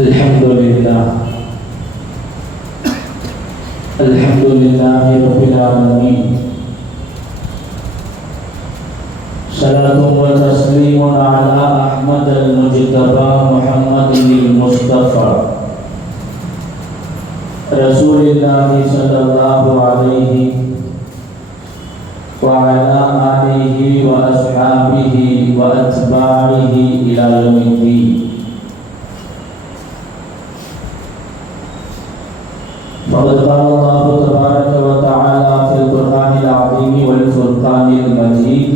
الحمد لله رب العالمين. صلاة وتسليم على أحمد المجتبى محمد المصطفى رسول الله صلى الله عليه وعلى آله وأصحابه وأتباعه إلى يوم الدين. فقد قال الله تبارك وتعالى في القرآن العظيم والفرقان المجيد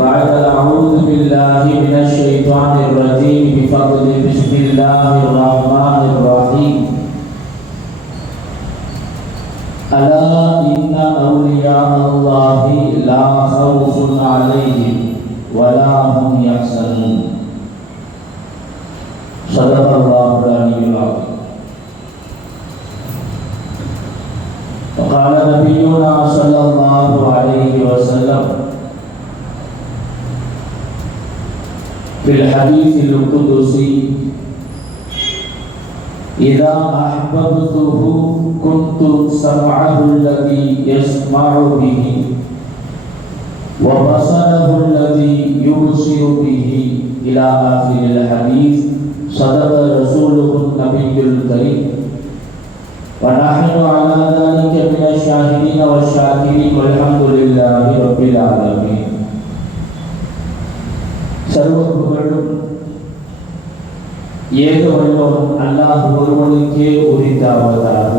بعد أعوذ بالله من الشيطان الرجيم بفضل بسم الله الرحمن الرحيم. ألا إن أولياء الله لا خوف عليهم ولا هم يحزنون. صدق الله العلي العظيم. وقال نبينا صلى الله عليه وسلم في الحديث القدسي: إذا أحببته كنت سمعه الذي يسمع به وبصره الذي يبصر به إلى آخر الحديث. صدق رسوله النبي الكريم ونحن على ذلك من الشاهدين والشاكرين والحمد لله رب العالمين. சர்வ புகழும் ஏக வல்லவன் அல்லாஹ் ஒருவனுக்கே உரித்தாவதாக.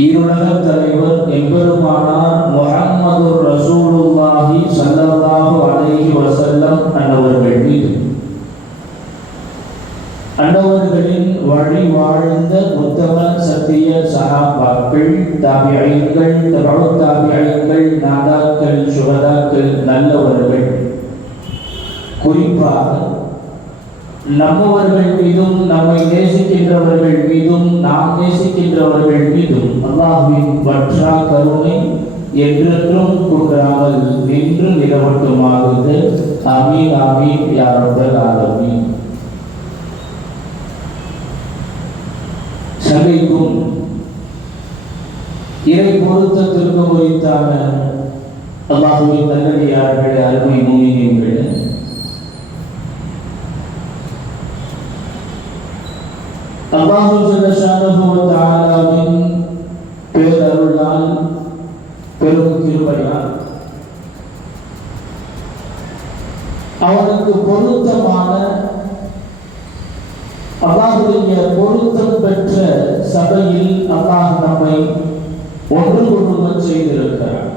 ஈருலக தலைவர் எம்பெருமானார் முஹம்மது ரசூலுல்லாஹி ஸல்லல்லாஹு அலைஹி வஸல்லம் அன்னவர்கள் மீது, அன்னவர்களின் வழி வாழ்ந்த உத்தம சத்திய சஹாபாக்கள், தாபிஈன்கள், தபஉ தாபிஈன்கள், நாதாக்கள், சுஹதாக்கள், நல்லவர்கள், குறிப்பாக நம்மவர்கள் மீதும் நம்மை நேசிக்கின்றவர்கள் மீதும் நாம் நேசிக்கின்றவர்கள் மீதும் அல்லாஹ்வின் வற்றா கருணை என்றென்றும் குன்றாமல் நின்று நிலவட்டுமாகுது. ஆமீன் ஆமீன் யா ரப்பல் ஆலமீன். சபைக்கும் இறை பொருத்தத்திற்கு உரித்தான அல்லாஹ்வின் நல்லடியார்களே, அருமை முஃமினீன்களே, அல்லாஹ் ஜல்ல ஷானஹு வ தஆலாவின் பேரருளால், பெரும் கிருபையால் அவனுக்கு பொருத்தமான அல்லாஹ்வுடைய பொருத்தம் பெற்ற சபையில் அல்லாஹ் நம்மை ஒன்று கொள்ளும் செய்திருக்கிறார்.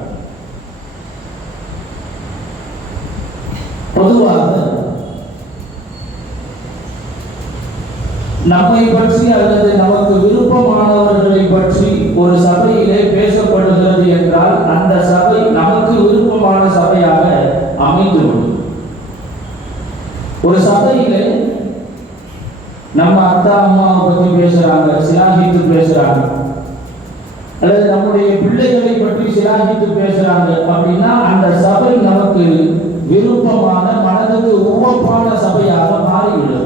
பொதுவாக நம்மை பற்றி அல்லது நமக்கு விருப்பமானவர்களை பற்றி ஒரு சபையிலே பேசப்படுகிறது என்றால் அந்த சபை நமக்கு விருப்பமான சபையாக அமைந்துவிடும். ஒரு சபையிலே நம்ம அத்தா அம்மாவை பற்றி பேசுறாங்க, சிலாகித்து பேசுறாங்க, அல்லது நம்முடைய பிள்ளைகளை பற்றி சிலாகித்து பேசுறாங்க அப்படின்னா அந்த சபை நமக்கு விருப்பமான, மனதுக்கு உவப்பான சபையாக மாறிவிடுது.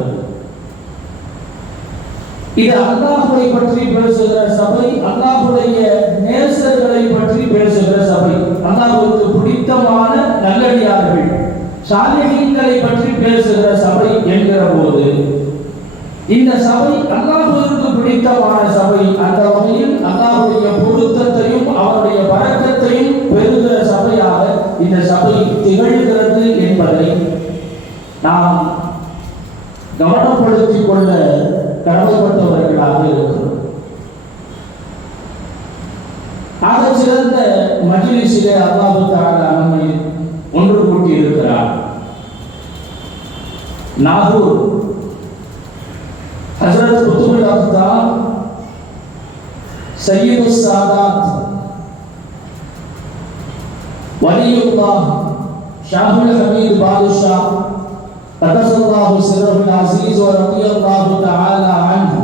இது அல்லாஹ்வை பற்றி பேசுகிற சபை, அல்லாஹ்வுடைய நேசர்களை பற்றி பேசுகிற சபை, அல்லாஹ்வுக்கு பிடித்தமான நல்லடியார்கள், சாலிஹீன்களை பற்றி பேசுகிற சபை என்கிற போது இந்த சபை அல்லாஹ்வுக்கு பிடித்தமான சபை. அந்த வகையில் அல்லாஹ்வுடைய பொருத்தத்தையும் அவருடைய பரக்கத்தையும் பெறுகிற சபையாக இந்த சபை திகழ்கிறது என்பதை நாம் கவனப்படுத்திக் கொள்ள கடமைப்பட்டவர்களாக இருக்கிறோம். ஆக சிறந்த மஜ்லிஸிலே அல்லாஹ் தஆலா நம்மை ஒன்று கூட்டி இருக்கிறார். நாகூர் ஹஜ்ரத் குதுபுல் அக்தார் சய்யிதுஸ் சாதாத் வலியுல்லாஹ் ஷாஹுல் ஹமீத் பாதுஷா தகஸல்லாஹு சிர்ருல் அஸீஸ் வ ரலியல்லாஹு தஆலா அன்ஹு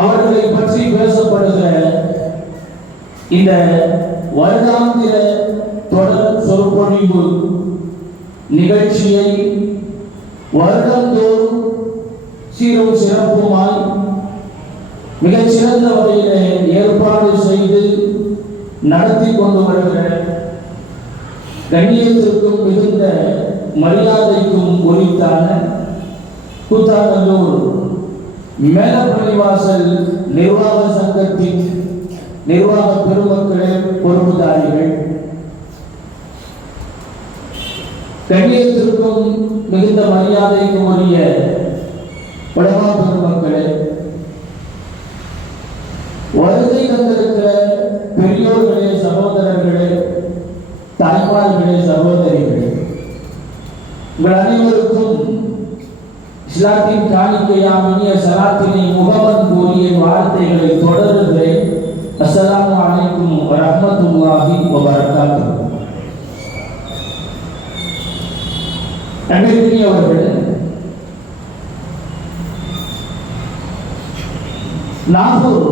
அவர்களை பற்றி பேசப்படுகிற இந்த வருடாந்திர தொடர் சொற்பொழிவு நிகழ்ச்சியை வருடந்தோறும் சீரும் சிறப்புமாய் மிகச்சிறந்த வகையிலே ஏற்பாடு செய்து நடத்தி கொண்டு வருகிற கண்ணியத்திற்கும் மிகுந்த மரியாதைக்கும் உரித்தான கூத்தாநல்லூர் மேலப்பள்ளிவாசல் நிர்வாக சங்கத்தின் நிர்வாக பெருமக்களே, பொறுப்புதாரிகள், கண்ணியத்திற்கும் மிகுந்த மரியாதைக்கும் உரிய உலமா பெருமக்களே, வருகை தந்திருக்கிற பெரியோர்களே, சகோதரர்களே, தாய்மார்களே, சகோதரிகளே, உங்கள் அனைவருக்கும் இஸ்லாத்தின் காணிக்கையாம் இனிய சலாத்தினை முகமன் கூறிய வார்த்தைகளை தொடருகிறேன். அஸ்ஸலாமு அலைக்கும் வரஹ்மத்துல்லாஹி வபரகாத்துஹு. அன்பிற்குரியவர்களே, நாகூர்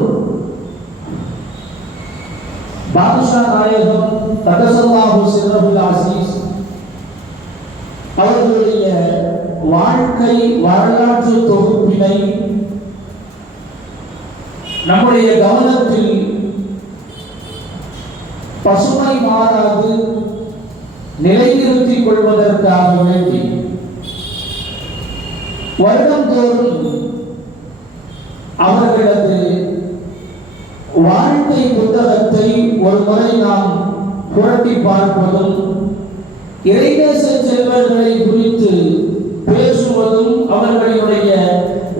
பாதுஷா நாயகம் தகசல்லாஹு சிர்ரஹுல் அஸீஸ் அவர்களுடைய வாழ்க்கை வரலாற்று தொகுப்பினை நம்முடைய கவனத்தில் பசுமை மாறாது நிலைநிறுத்திக் கொள்வதற்காக வேண்டி வருடந்தோறும் அவர்களது வாழ்க்கை புத்தகத்தை ஒரு முறை நாம் புரட்டி பார்ப்பதும், இறைநேச செல்வர்களை குறித்து பேசுவதும், அவர்களுடைய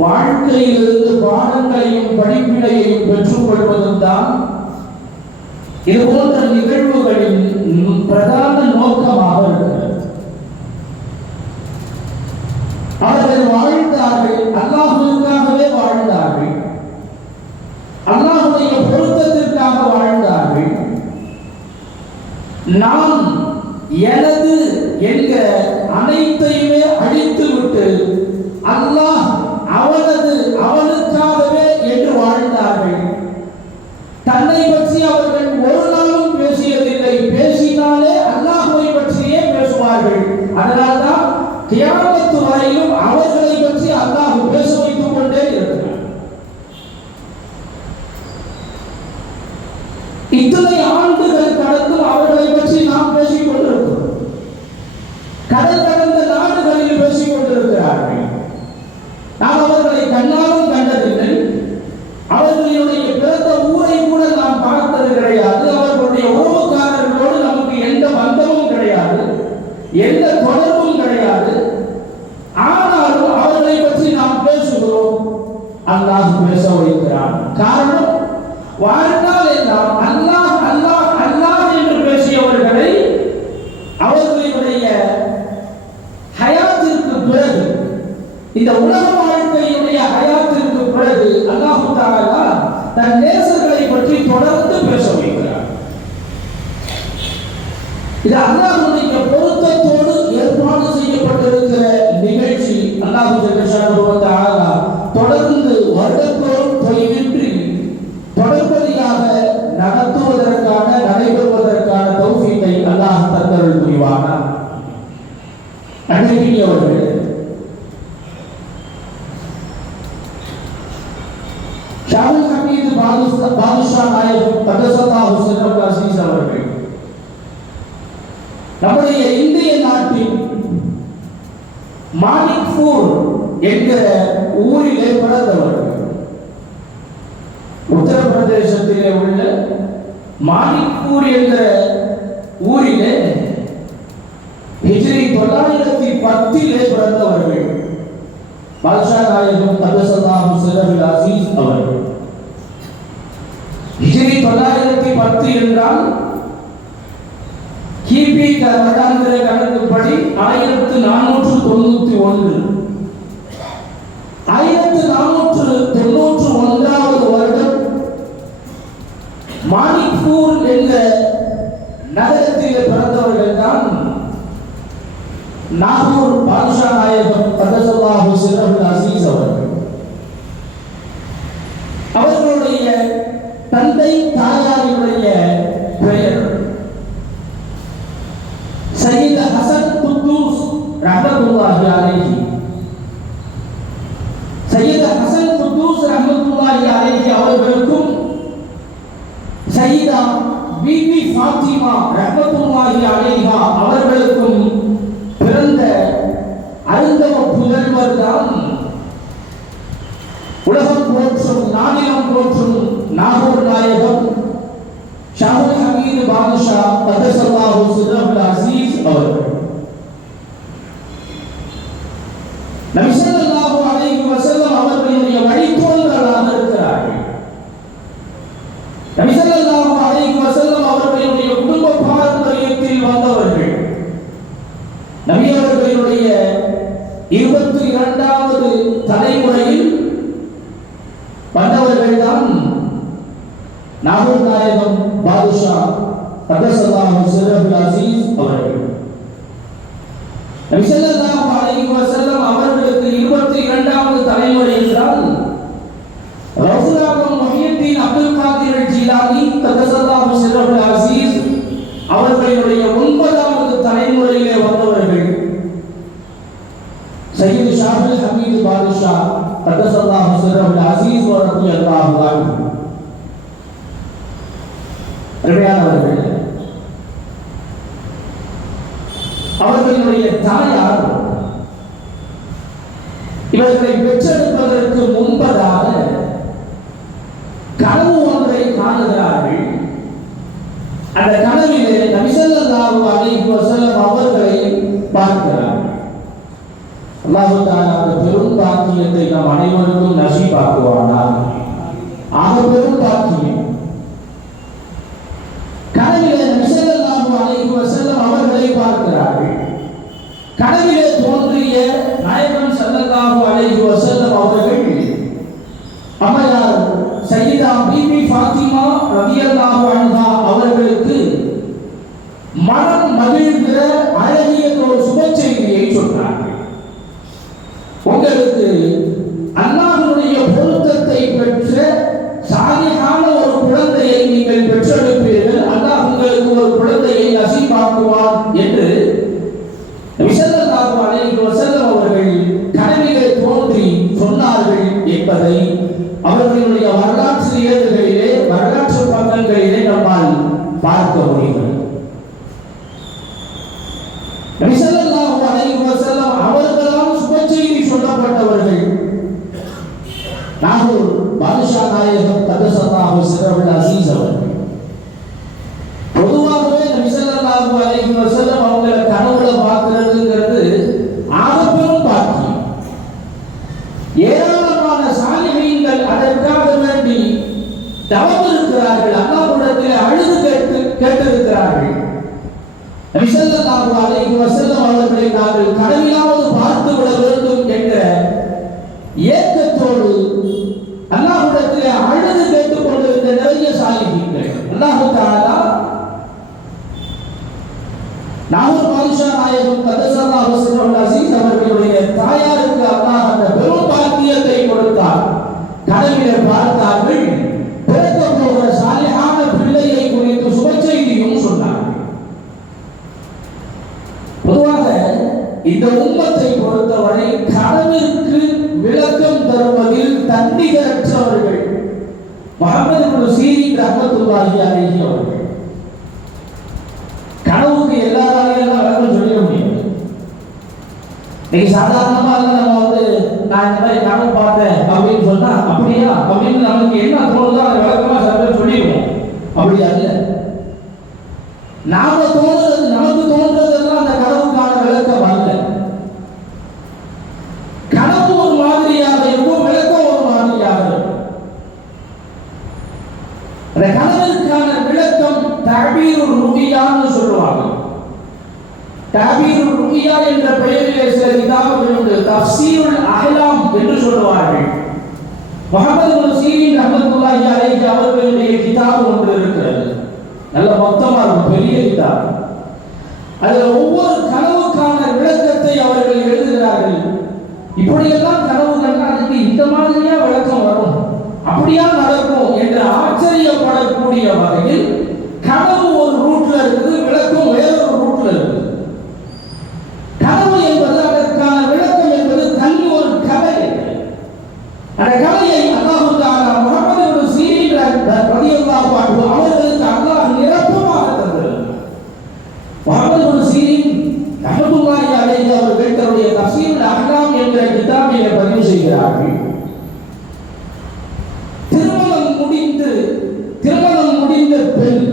வாழ்க்கையிலிருந்து பாடங்களையும் படிப்பினையையும் பெற்றுக் கொள்வதும் தான் இது போன்ற நிகழ்வுகளின் பிரதான நோக்கமாக இருக்கிறது. அவர்கள் வாழ்ந்தார்கள், அல்லாஹ்வுக்காகவே வாழ்ந்தார்கள், அல்லாஹ்வுடைய பொருத்தத்திற்காக வாழ்ந்தார்கள். நாம் எனது என்கிற அனைத்தையுமே அழித்துவிட்டு அல்லாஹ் அவனது அவனுக்காகவே என்று வாழ்ந்தார்கள். தன்னை பற்றி அவர்கள் ஒரு நாளும் பேசியதில்லை. பேசினாலே அல்லாஹ்வை பற்றியே பேசுவார்கள். அதனால்தான் கியாமத்து வரையிலும் அவர்களை பற்றி அல்லாஹ் பேச வைத்துக் கொண்டே இருக்கிறார். இத்தனை ஆண்டுகள் கடந்தும் அவர்களை பற்றி நாம் பேசிக் கொண்டிருக்கிறோம். கடல் கடந்த நாடுகளில் பேசிக் கொண்டிருக்கிறார்கள். நாம் அவர்களை கண்ணாலும் கண்டதில்லை. அவர்களுடைய பிறந்த ஊரை கூட நாம் பார்த்தது கிடையாது. அவர்களுடைய உறவுக்காரர்களோடு நமக்கு எந்த பந்தமும் கிடையாது, எந்த தொடர்பும் கிடையாது. ஆனாலும் அவர்களை பற்றி நாம் பேசுகிறோம். அல்லாஹ் பேச வைக்கிறான். காரணம், வாழ்நாள் எல்லாம் அல்லாஹ் அல்லாஹ் அல்லாஹ் என்று பேசியவர்களை அவர்களுடைய ஹயாத்திற்கு பிறகு, இந்த உலக வாழ்க்கையுடைய ஹயாத்திற்கு பிறகு அல்லாஹ் தஆலா தன் நேசர்களை பற்றி தொடர்ந்து பேச வைக்கிறார். இது அல்லாஹ்வுடைய பொருத்தத்தோடு ஏற்பாடு செய்யப்பட்டிருக்கிற நிகழ்ச்சி. அல்லாஹ் ஜல்லல்லாஹு தஆலா தொடர்ந்து வருடந்தோறும் தொய்வின்றி தொடர்படியாக நடத்துவதற்கான, நடைபெறுவதற்கான தௌஃபீகை அல்லாஹ் தந்தருள் புரிவானாக. அன்பிற்குரியவர்களே, ஷாவுல் ஹமீது பாதுஷா நாயகம் தகசல்லாஹு சிர்ரஹுல் அஸீஸ் அவர்கள் நம்முடைய இந்திய நாட்டின் மாணிக்பூர் என்கிற ஊரிலே பிறந்தவர்கள். உத்தரப்பிரதேசத்திலே உள்ள மாணிக்பூர் என்கிற ஊரிலே ஹிஜ்ரி 910 பிறந்தவர்கள் பாதுஷா நாயகம் தகசல்லாஹு சிர்ரஹுல் அஸீஸ் அவர்கள். ஹிஜ்ரி 910 என்றால் கிபி வருடாந்திர கணக்குப்படி 1491. 1491 வருடம் மாணிக்பூர் என்ற நகரத்தில் பிறந்தவர்கள் தான் நாகூர் பாதுஷா நாயகம் தகசல்லாஹு சிர்ரஹுல் அஸீஸ் அவர்கள். அவர்களுடைய தந்தை தாயாரினுடைய பெயர் சையத் ஹசன் குத்தூஸ் ரஹ்மத்துல்லாஹி அலைஹி. ஹசன் குத்தூஸ் ரஹ்மத்துல்லாஹி அலைஹி அவர்களுக்கும் சையதா பிபி ஃபாத்திமா ரஹ்மத்துல்லாஹி அலைஹா அவர்களுக்கும் பிறந்த அருந்தவ புதல்வர் தான் உலகம் போற்றும் நானிலம் போற்றும் நாகூர் நாயகம் ஷாஹுல் ஹமீது பாதுஷா கதஸல்லாஹு சிர்ரஹுல் அஸீஸ் அவர்கள். நபி ஸல்லல்லாஹு அலைஹி வஸல்லம் அவர்களுடைய வழித்தோன்றலாக இருக்கிறார்கள். நபி ஸல்லல்லாஹு அலைஹி வஸல்லம் அவர்களுடைய குடும்ப பாரம்பரியத்தில் வந்தவர்கள். நபி அவர்களுடைய 22வது தலைமுறையில் வந்தவர்கள் தான் நாகூர் நாயகம் பாதுஷா கதஸல்லாஹு சிர்ரஹுல் அஸீஸ் அவர்கள். நபி ஸல்லல்லாஹு அலைஹி வஸல்லம் அவர்களுக்கு 22வது தலைமுறை என்றால் ரவுல் ஆலம் முஹியுத்தீன் அப்துல் காதிர் ஜிலானி கதஸல்லாஹு சிர்ரஹுல் அஸீஸ் அவர்களுடைய 9வது தலைமுறையிலே வந்தவர்கள் சையது ஷாஹுல் ஹமீது பாதுஷா கதஸல்லாஹு சிர்ரஹுல் அஸீஸ் ரலியல்லாஹு அன்ஹு. அருமையானவர்களே, அவர்களுடைய தாயார் இவர்களை பெற்றெடுப்பதற்கு முன்பதாக கனவு ஒன்றை காணுகிறார்கள். அந்த கனவிலே நபி ஸல்லல்லாஹு அலைஹி வஸல்லம் அவர்களை பார்க்கிறார்கள். அல்லாஹ் தஆலா அந்த பெரும் பாக்கியத்தை நம் அனைவருக்கும் நசீபாக்குவானாக. ஆக பெரும் பாக்கியம். கனவிலே நபி ஸல்லல்லாஹு அலைஹி வஸல்லம் அவர்களை பார்க்கிறார்கள். கனவிலே தோன்றிய நாயகம் ஸல்லல்லாஹு அலைஹி வஸல்லம் அவர்கள் அம்மையார் சையதா பிபி ஃபாத்திமா ரலியல்லாஹு அன்ஹா அவர்களுக்கு மனம் மகிழ்கிற அழகிய ஒரு சுப செய்தியை சொன்னார்கள். உங்களுக்கு அல்லாஹ்வுடைய பொருத்தத்தை பெற்ற சாலிஹான ஒரு குழந்தையை நீங்கள் பெற்றெடுப்பீர்கள், அல்லாஹ் உங்களுக்கு ஒரு குழந்தையை நசீபாக்குவான் என்று நபி ஸல்லல்லாஹு அலைஹி வஸல்லம் அவர்கள் கனவிலே தோன்றி சொன்னார்கள் என்பதை அவர்களுடைய வரலாற்று ஏடுகளிலே வரலாற்று பக்கங்களிலே நம்மால் பார்க்க முடியும். நபி ஸல்லல்லாஹு அலைஹி வஸல்லம் அவர்களால் சுப செய்தி சொல்லப்பட்டவர்கள் நாகூர் பாதுஷா நாயகம் கதஸல்லாஹு சிர்ரஹுல் அஸீஸ் அவர்கள். பொதுவாகவே நபி ஸல்லல்லாஹு அலைஹி வஸல்லம் அவங்களை கனவுல பார்க்கிறதுங்கிறது ஆகப்பெரும் பாக்கியம். ஏராளமான சாலிஹீன்கள் அதற்காக வேண்டி தவம் இருக்கிறார்கள், அல்லாஹ்விடத்தில் அழுது கேட்டிருக்கிறார்கள். நபி ஸல்லல்லாஹு அலைஹி வஸல்லம் அவர்களை நாங்கள் கனவிலாவது பார்த்து விட வேண்டும் என்ற ஏக்கத்தோடு அல்லாஹ்விடத்தில் அழுது கேட்டுக் கொண்டிருந்த நிறைய சாலிஹீன்கள். அல்லாஹ் தஆலா நாகூர் பாதுஷா நாயகம் கதஸல்லாஹு சிர்ரஹுல் அஸீஸ் அவர்களுடைய தாயாருக்கு அல்லாஹ் அந்த பெரும் பாக்கியத்தை கொடுத்தார். கனவிலே பார்த்தார்கள், பிறக்க போகிற சாலிஹான பிள்ளையை குறித்து சுப செய்தியும் சொன்னார்கள். பொதுவாக இந்த உம்மத்தை பொறுத்தவரை கனவிற்கு விளக்கம் தருவதில் தன்னிகரற்றவர்கள் முஹம்மது இப்னு சீரீன் ரஹ்மத்துல்லாஹி அலைஹி அவர்கள். கனவுக்கு எல்லாராலையும் விளக்கம் சொல்லிட முடியாது. நீங்க சாதாரணமா நம்ம நான் இந்த மாதிரி கனவு பார்த்தேன் அப்படின்னு சொன்னா அப்படியா அப்படின்னு நமக்கு என்ன தோணுதோ அதை விளக்கமா சொல்லிடுவோம். அப்படி அல்ல. நாம தோன்றது நமக்கு தோன்றதெல்லாம் அந்த கனவுக்கான விளக்கம் அல்ல. கனவு ஒரு மாதிரியாக இருக்கும், விளக்கம் ஒரு மாதிரியாக இருக்கும். அந்த கனவிற்கான விளக்கம் தஅபீருர் ருக்யான்னு சொல்லுவாங்க. தஅபீருர் ருக்யா என்ற பெயரிலே சில கிதாபுகள் உண்டு. தஃப்சீருல் அஹ்லாம் என்று சொல்லுவார்கள். முஹம்மது இப்னு சீரீன் ரஹ்மத்துல்லாஹி அலைஹி அவர்களுடைய கிதாப் ஒன்று இருக்கிறது. நல்ல மொத்தமா இருக்கும், பெரிய கிதாப். அதில் ஒவ்வொரு கனவுக்கான விளக்கத்தை அவர்கள் எழுதுகிறார்கள். இப்படியெல்லாம் கனவு கண்டா அதுக்கு இந்த மாதிரியா விளக்கம் வரும், அப்படியா நடக்கும் என்று ஆச்சரியப்படக்கூடிய வகையில் கனவு ஒரு ரூட்ல இருக்குது, விளக்கம் வேறொரு ரூட்ல இருக்குது. கனவு என்பது அதற்கான விளக்கம் என்பது தனி ஒரு கதை. அந்த கலையை அல்லாஹ் தஆலா முஹம்மது இப்னு சீரீன் ரலியல்லாஹு அன்ஹு அவர்களுக்கு அல்லாஹ் நிரப்பமாக தந்திருக்கிறார். முஹம்மது இப்னு சீரீன் ரஹ்மத்துல்லாஹி அலைஹி அவர்கள் தன்னுடைய தஃசீருல் அஹ்லாம் என்ற கிதாபிலே பதிவு செய்கிறார்கள். திருமணம் முடிந்த பெண்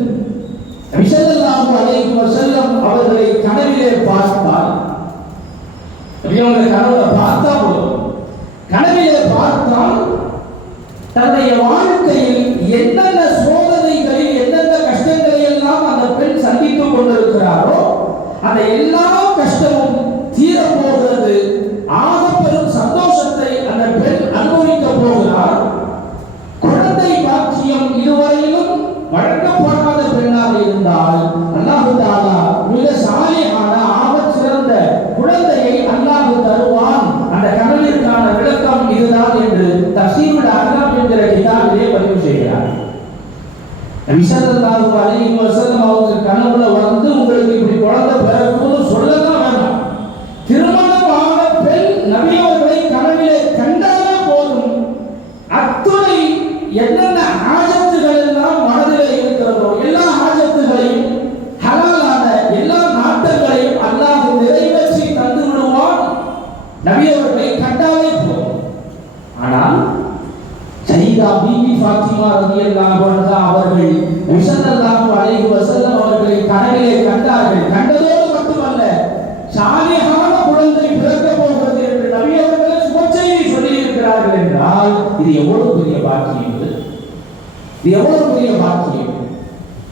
நபி ஸல்லல்லாஹு அலைஹி வஸல்லம் அவர்களை கனவிலே பார்த்தால், அவர்களை கனவுல பார்த்தா போதும், கனவிலே பார்த்தால் தன்னுடைய வாழ்க்கையில் என்னென்ன சோதனைகளில் என்னென்ன கஷ்டங்களை எல்லாம் அந்த பெண் சந்தித்துக் கொண்டிருக்கிறாரோ அந்த எல்லா கஷ்டமும் தீரப்போகிறது, ஆக பெரும் சந்தோஷத்தை அந்த பெண் அனுபவிக்க போகிறார். குழந்தை பாக்கியம் இதுவரையிலும் வழங்கப்படாத பெண்ணாக இருந்தால் அல்லாஹ் தஆலா மிக சாலிஹான ஆகச் சிறந்த குழந்தையை அல்லாஹ் தருவான். அந்த கனவிற்கான விளக்கம் இதுதான் என்று தஃசீருல் அஹ்லாம் என்கிற கிதாபிலே பதிவு செய்கிறார். நபி ஸல்லல்லாஹு அலைஹி வஸல்லம் அவங்க கனவுல வந்து உங்களுக்கு இப்படி குழந்தை பிறக்கும்னு சொல்லலாம் வேண்டாம். திருமணமான பெண் நபி அவர்களை கனவிலே கண்டாலே போதும், அத்துணை என்னென்ன ஆஜத்துகள் எல்லாம் மனதிலே இருக்கிறதோ எல்லா ஆஜத்துகளையும் ஹலாலான எல்லா நாட்டங்களையும் அல்லாஹ் நிறைவேற்றி தந்து விடுவான். நபி அவர்களை கண்டாலே போதும். ஆனால் சையதா பீபி ஃபாத்திமா ரலியல்லாஹு அன்ஹா அவர்கள் நபி ஸல்லல்லாஹு அலைஹி வஸல்லம் அவர்களை கனவிலே கண்டார்கள். கண்டதோடு மட்டுமல்ல, சாலிஹான குழந்தை பிறக்க போகிறது என்று நபி அவர்கள் சுபச்செய்தி சொல்லி இருக்கிறார்கள் என்றால் இது எவ்வளவு பெரிய பாக்கியம்! இது எவ்வளவு பெரிய பாக்கியம்!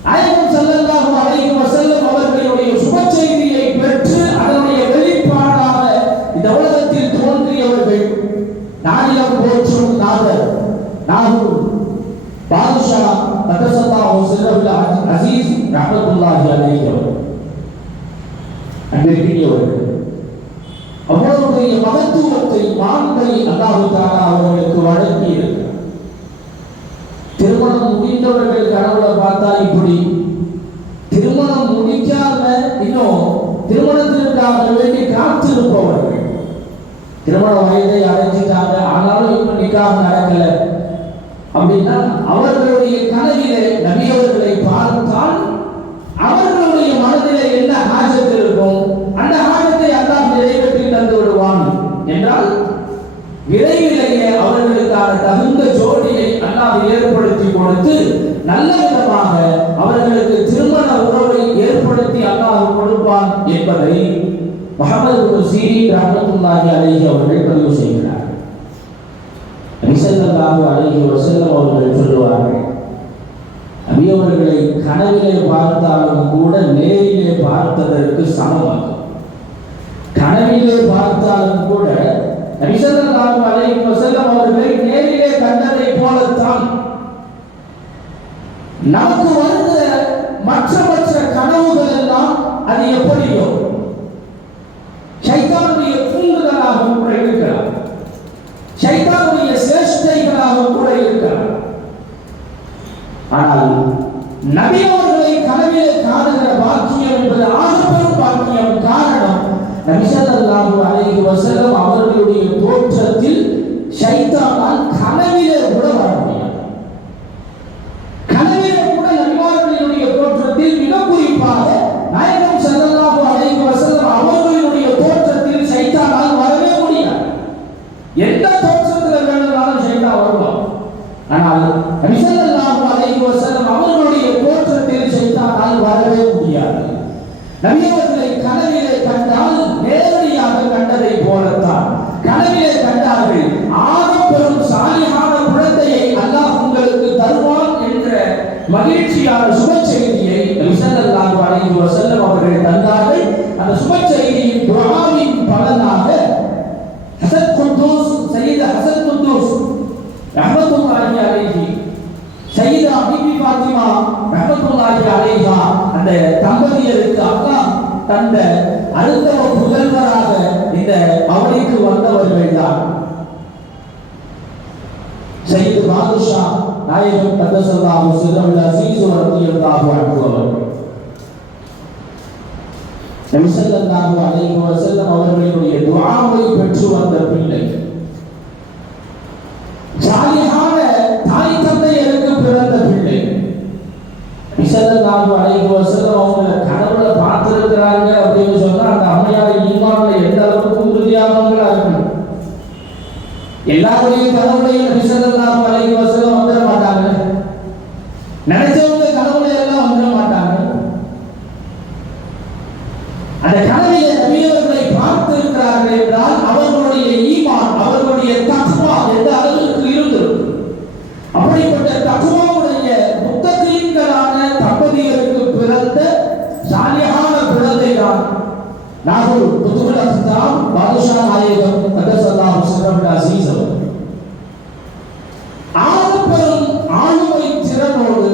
நாயகம் ஸல்லல்லாஹு அலைஹி வஸல்லம் அவர்களுடைய சுபச்செய்தியை பெற்று அதனுடைய வெளிப்பாடாக இந்த உலகத்தில் தோன்றியவர்கள் நானிலம் போற்றும் நாதர் நாகூர் பாதுஷா கதஸல்லாஹு சிர்ரஹுல் அஸீஸ் ரஹ்மத்துல்லாஹி அலைஹி அன்பிற்கினியவர்கள், அவ்வளவு பெரிய மகத்துவத்தை மாண்பை அல்லாஹ் தஆலா அவர்களுக்கு வழங்கி இருக்கிறார். திருமணம் முடிந்தவர்கள் கனவுல பார்த்தா இப்படி, திருமணம் முடிக்காம இன்னும் திருமணத்திற்காக வேண்டி காத்திருப்பவர்கள், திருமண வயதை அடைஞ்சிட்டாங்க ஆனாலும் இன்னும் நிக்காஹ் நடக்கல அப்படின்னா அவர்களுடைய கனவிலே நபி அவர்களை பார்த்தால் அவர்களுடைய மனதிலே என்ன ஆஜத் இருக்கும், அந்த ஆஜத்தை அல்லாஹ் நிறைவேற்றி தந்து விடுவான் என்றால் விரைவிலேயே அவர்களுக்கான தகுந்த ஜோடியை அல்லாஹ் ஏற்படுத்தி கொடுத்து நல்ல விதமாக அவர்களுக்கு திருமண உறவை ஏற்படுத்தி அல்லாஹ் கொடுப்பான் என்பதை முஹம்மது இப்னு சீரீன் ரஹ்மத்துல்லாஹி அலைஹி அவர்கள் பதிவு செய்கிறார். நபி ஸல்லல்லாஹு அலைஹி வஸல்லம் அவர்கள் சொல்லுவார்கள், நபி அவர்களை கனவிலே பார்த்தாலும் கூட நேரிலே பார்த்ததற்கு சமமாகும். கனவிலே பார்த்தாலும் கூட நபி ஸல்லல்லாஹு அலைஹி வஸல்லம் அவர்களை நேரிலே கண்டதை போலத்தான் நமக்கு வந்த மற்ற கனவுகள் எல்லாம் அது எப்படியோ ஷைத்தானுடைய தூண்டுதலாக கூட இருக்கலாம், ஷைத்தானுடைய சேஷ்டைகளாக கூட இருக்கலாம். ஆனால் நபி அவர்களை கனவிலே காணுகிற பாக்கியம் என்பது ஆகப்பெரும் பாக்கியம். காரணம், நபி ஸல்லல்லாஹு அலைஹி வஸல்லம் அவர்களுடைய தோற்றத்தில் ஷைத்தானால் கனவிலே கூட வர முடியாது. கனவிலே கூட நபிமார்களுடைய தோற்றத்தில் மிக குறிப்பாக நாயகம் ஸல்லல்லாஹு அலைஹி வஸல்லம் அவர்களுடைய தோற்றத்தில் ஷைத்தானால் வரவே முடியாது. எந்த தோற்றத்தில் வேணும்னாலும் ஷைத்தான் வருவான். ஆனால் நபி ஸல்லல்லாஹு அலைஹி வஸல்லம் அவர்களுடைய தோற்றத்தில் ஷைத்தானால் வரவே முடியாது. நபி அவர்களை கனவிலே கண்டால் நேரடியாக கண்டதை போலத்தான் கனவிலே கண்டார்கள். ஆகப்பெரும் சாலிஹான குழந்தையை அல்லாஹ் உங்களுக்கு தருவான் என்ற மகிழ்ச்சியான சுப செய்தியை நபி ஸல்லல்லாஹு அலைஹி வஸல்லம் அவர்கள் தந்தார்கள். அந்த சுப செய்தியின் துஆவின் பலனாக ஹஸன் குத்தூஸ் சையத் ஹஸன் குத்தூஸ் ரஹ்மத்துல்லாஹி அலைஹி சையதா பீபி ஃபாத்திமா ரஹ்மத்துல்லாஹி அலைஹா அந்த தம்பதியருக்கு அல்லாஹ் தந்த அடுத்த புதல்வராக இந்த அவருக்கு வந்தவர்கள் தான் சையத் பாதுஷா நாயகம் கதஸல்லாஹு சிர்ரஹுல் அஸீஸ் ரலியல்லாஹு அன்ஹு அவர்கள். நபி ஸல்லல்லாஹு அலைஹி வஸல்லம் அவர்களுடைய துஆவை பெற்று வந்த பிள்ளை வஸல்லம் அவங்க கனவுல பார்த்திருக்கிறாங்க அப்படின்னு சொன்னா அந்த அம்மையார் ஈமான்ல எந்த அளவுக்கு உறுதியானவங்களா இருக்கணும். எல்லாருடைய கனவுலையும் நபி ஸல்லல்லாஹு அலைஹி வஸல்லம் வந்துட மாட்டாங்க. நினைச்சவங்க கனவுல எல்லாம் வந்துட மாட்டாங்க. அந்த கனவிலே நபி அவர்களை பார்த்திருக்கிறார்கள் என்றால் அவர்களுடைய ஈமான், அவர்களுடைய தக்வா எந்த அளவுக்கு இருந்தது. அப்படிப்பட்ட தக்வாவுடைய முத்தகீன்களான தம்பதியருக்கு பிறந்த சாலிஹான குழந்தை தான் நாகூர் புதுகுல் அஸ்தாம் பாதுஷா நாயகம் கதஸல்லாஹு சிர்ரஹுல் அஸீஸ் அவர்கள். ஆகப்பெரும் ஆளுமை திறனோடு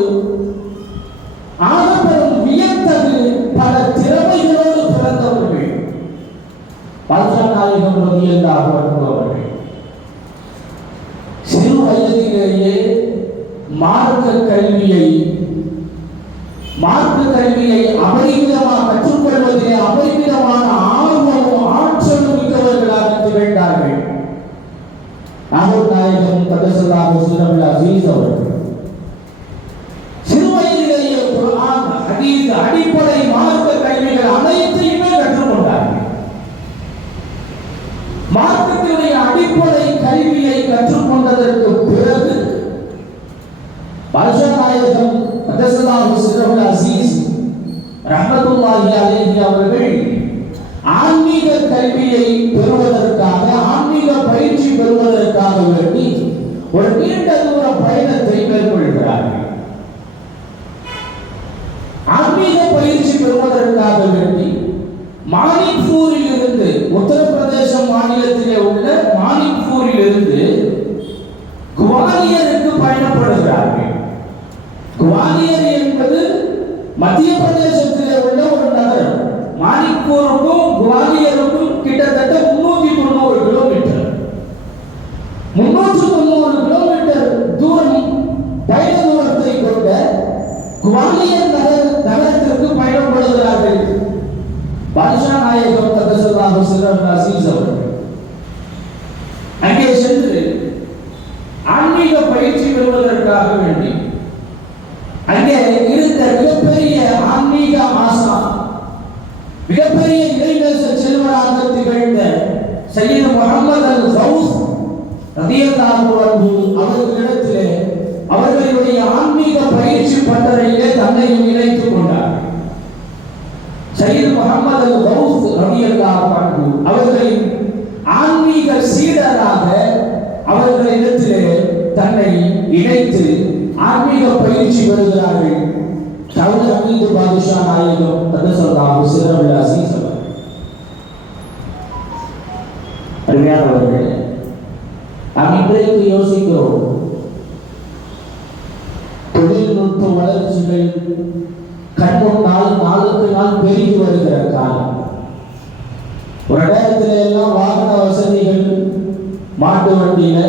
ஆகப்பெரும் வியத்தகு பல திறமைகளோடு பிறந்தவர்கள் பாதுஷா நாயகம் ரலியல்லாஹு அன்ஹு அவர்கள். சிறு வயதிலேயே மார்க்க கல்வியை அபரிமிதமாக கற்றுக்கொள்வதிலே அபரிமிதமான ஆர்வமும் ஆற்றலும் மிக்கவர்களாக திகழ்ந்தார்கள். நாகூர் நாயகம் கதஸல்லாஹு சிர்ரஹுல் அஸீஸ் அவர்கள் சிறு வயதிலேயே குர்ஆன், ஹதீஸ், அடிப்படை மார்க்க கல்விகள் அனைத்தையுமே கற்றுக்கொண்டார்கள். மார்க்கத்தினுடைய அடிப்படை கல்வியை கற்றுக்கொண்டதற்கு பிறகு பாதுஷா நாயகம் கதஸல்லாஹு சிர்ரஹுல் அஸீஸ் ரஹ்மத்துல்லாஹி அலைஹி அவர்கள் ஆன்மீக கல்வியை பெறுவதற்காக, ஆன்மீக பயிற்சி பெறுவதற்காக வேண்டி ஒரு நீண்ட தூர பயணத்தை மேற்கொள்கிறார்கள். ஆன்மீக பயிற்சி பெறுவதற்காக வேண்டி மாணிக்பூரில் இருந்து, உத்தரப்பிரதேசம் மாநிலத்திலே உள்ள மாணிக்பூரில் இருந்து குவாலியருக்கு பயணப்படுகிறார்கள். குவாலியர் என்பது மத்திய பிரதேசத்திலே உள்ள ஒரு நகரம். மாணிக்பூருக்கும் குவாலியருக்கும் கிட்டத்தட்ட 390 கிலோமீட்டர். 390 கிலோமீட்டர் தூரம் பயண தூரத்தை கொண்ட குவாலியர் நகரத்திற்கு பயணப்படுகிறார்கள் பாதுஷா நாயகம் கதஸல்லாஹு சிர்ரஹுல் அஸீஸ் அவர்கள். அங்கே சென்று ஆன்மீக பயிற்சி பெறுவதற்காக வேண்டி அங்கே இருந்த மிகப்பெரிய ஆன்மீக ஆசா, மிகப்பெரிய இறைநேச செல்வராக திகழ்ந்த சையது முஹம்மது அல் கௌஸ் ரலியல்லாஹு அன்ஹு அவர்களிடத்திலே அவர்களுடைய ஆன்மீக பயிற்சி பட்டறையிலே தன்னையும் இணைத்துக் கொண்டார். சையது முஹம்மது அல் கௌஸ் ரலியல்லாஹு அன்ஹு அவர்களின் ஆன்மீக சீடராக அவர்களிடத்திலே தன்னை இணைத்து ஆன்மீக பயிற்சி பெறுகிறார்கள். தவுல் அமீது பாதுஷா நாயகம் கதஸல்லாஹு சிர்ரஹுல் அஸீஸ் அவர்கள். அருமையானவர்களே, நாம் இன்றைக்கு யோசிக்கிறோம், தொழில்நுட்ப வளர்ச்சிகள் கண்முன்னால் நாளுக்கு நாள் பெருகி வருகிற காலம். ஒரு இடத்துல எல்லாம் வாகன வசதிகள், மாட்டு வண்டியில,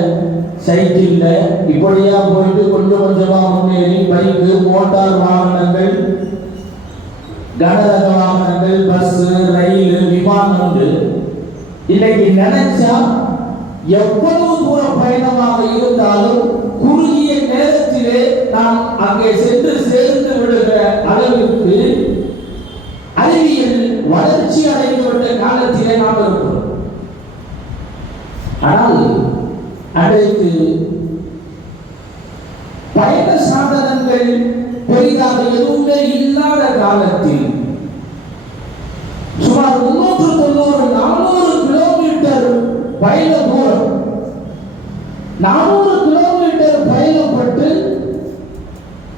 சைக்கிள்ல இப்படியா போயிட்டு கொஞ்சம் கொஞ்சமா முன்னேறி பைக்கு, மோட்டார் வாகனங்கள், கனரக வாகனங்கள், பஸ், ரயில், விமானம் உண்டு. இன்னைக்கு நினைச்சா எவ்வளவு தூர பயணமாக இருந்தாலும் குறுகிய நேரத்திலே நாம் அங்கே சென்று சேர்ந்து விடுகிற அளவிற்கு அறிவியல் வளர்ச்சி அடைந்துவிட்ட காலத்திலே நாம் இருக்கிறோம். ஆனால் அன்றைக்கு பயண சாதனங்கள் பெரிதாக எதுவுமே இல்லாத காலத்தில் சுமார் 390-400 கிலோமீட்டர் பயண தூரம், 400 கிலோமீட்டர் பயணப்பட்டு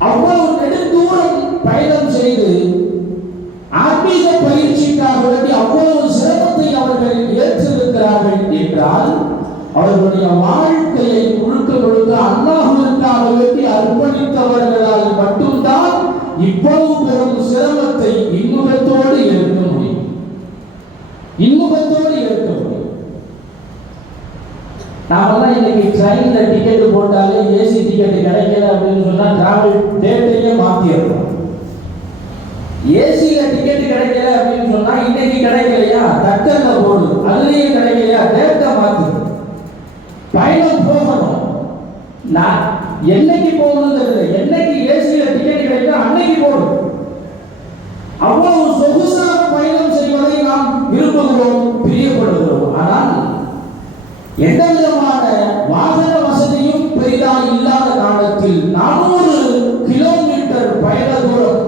அவ்வளவு நெடுந்தூரம் பயணம் செய்து ஆன்மீக பயிற்சிக்காக வேண்டி அவ்வளவு சிரமத்தை அவர்கள் ஏற்றிருக்கிறார்கள் என்றால் அவர்களுடைய வாழ்க்கையை முழுக்க முழுக்க அல்லாஹ்விற்காக வேண்டி அர்ப்பணித்தவர்களால் மட்டும்தான் இவ்வளவு பெரும் சிரமத்தை இன்முகத்தோடு ஏற்க முடியும். நாமெல்லாம் இன்னைக்கு ட்ரெயின்ல டிக்கெட் போட்டாலே ஏசி டிக்கெட் கிடைக்கல அப்படின்னு சொன்னா டிராவல் டேட்டையே மாத்திடுறோம். ஏசியில டிக்கெட் கிடைக்கல அப்படின்னு சொன்னா இன்னைக்கு கிடைக்கலையா தக்கல்ல போடு, அதுலயும் கிடைக்கலையா டேட்டை மாத்து. பயணம் போகணும், நான் என்னைக்கு போகணுங்கிறது, என்னைக்கு ஏசியில டிக்கெட் கிடைக்கும் அன்னைக்கு போடும். அவ்வளவு சொகுசான பயணம் செய்வதை நாம் விரும்புகிறோம், பிரியப்படுகிறோம். ஆனால் எந்த விதமான வாகன வசதியும் பெரிதாக இல்லாத காலத்தில் 400 கிலோமீட்டர் பயண தூரம்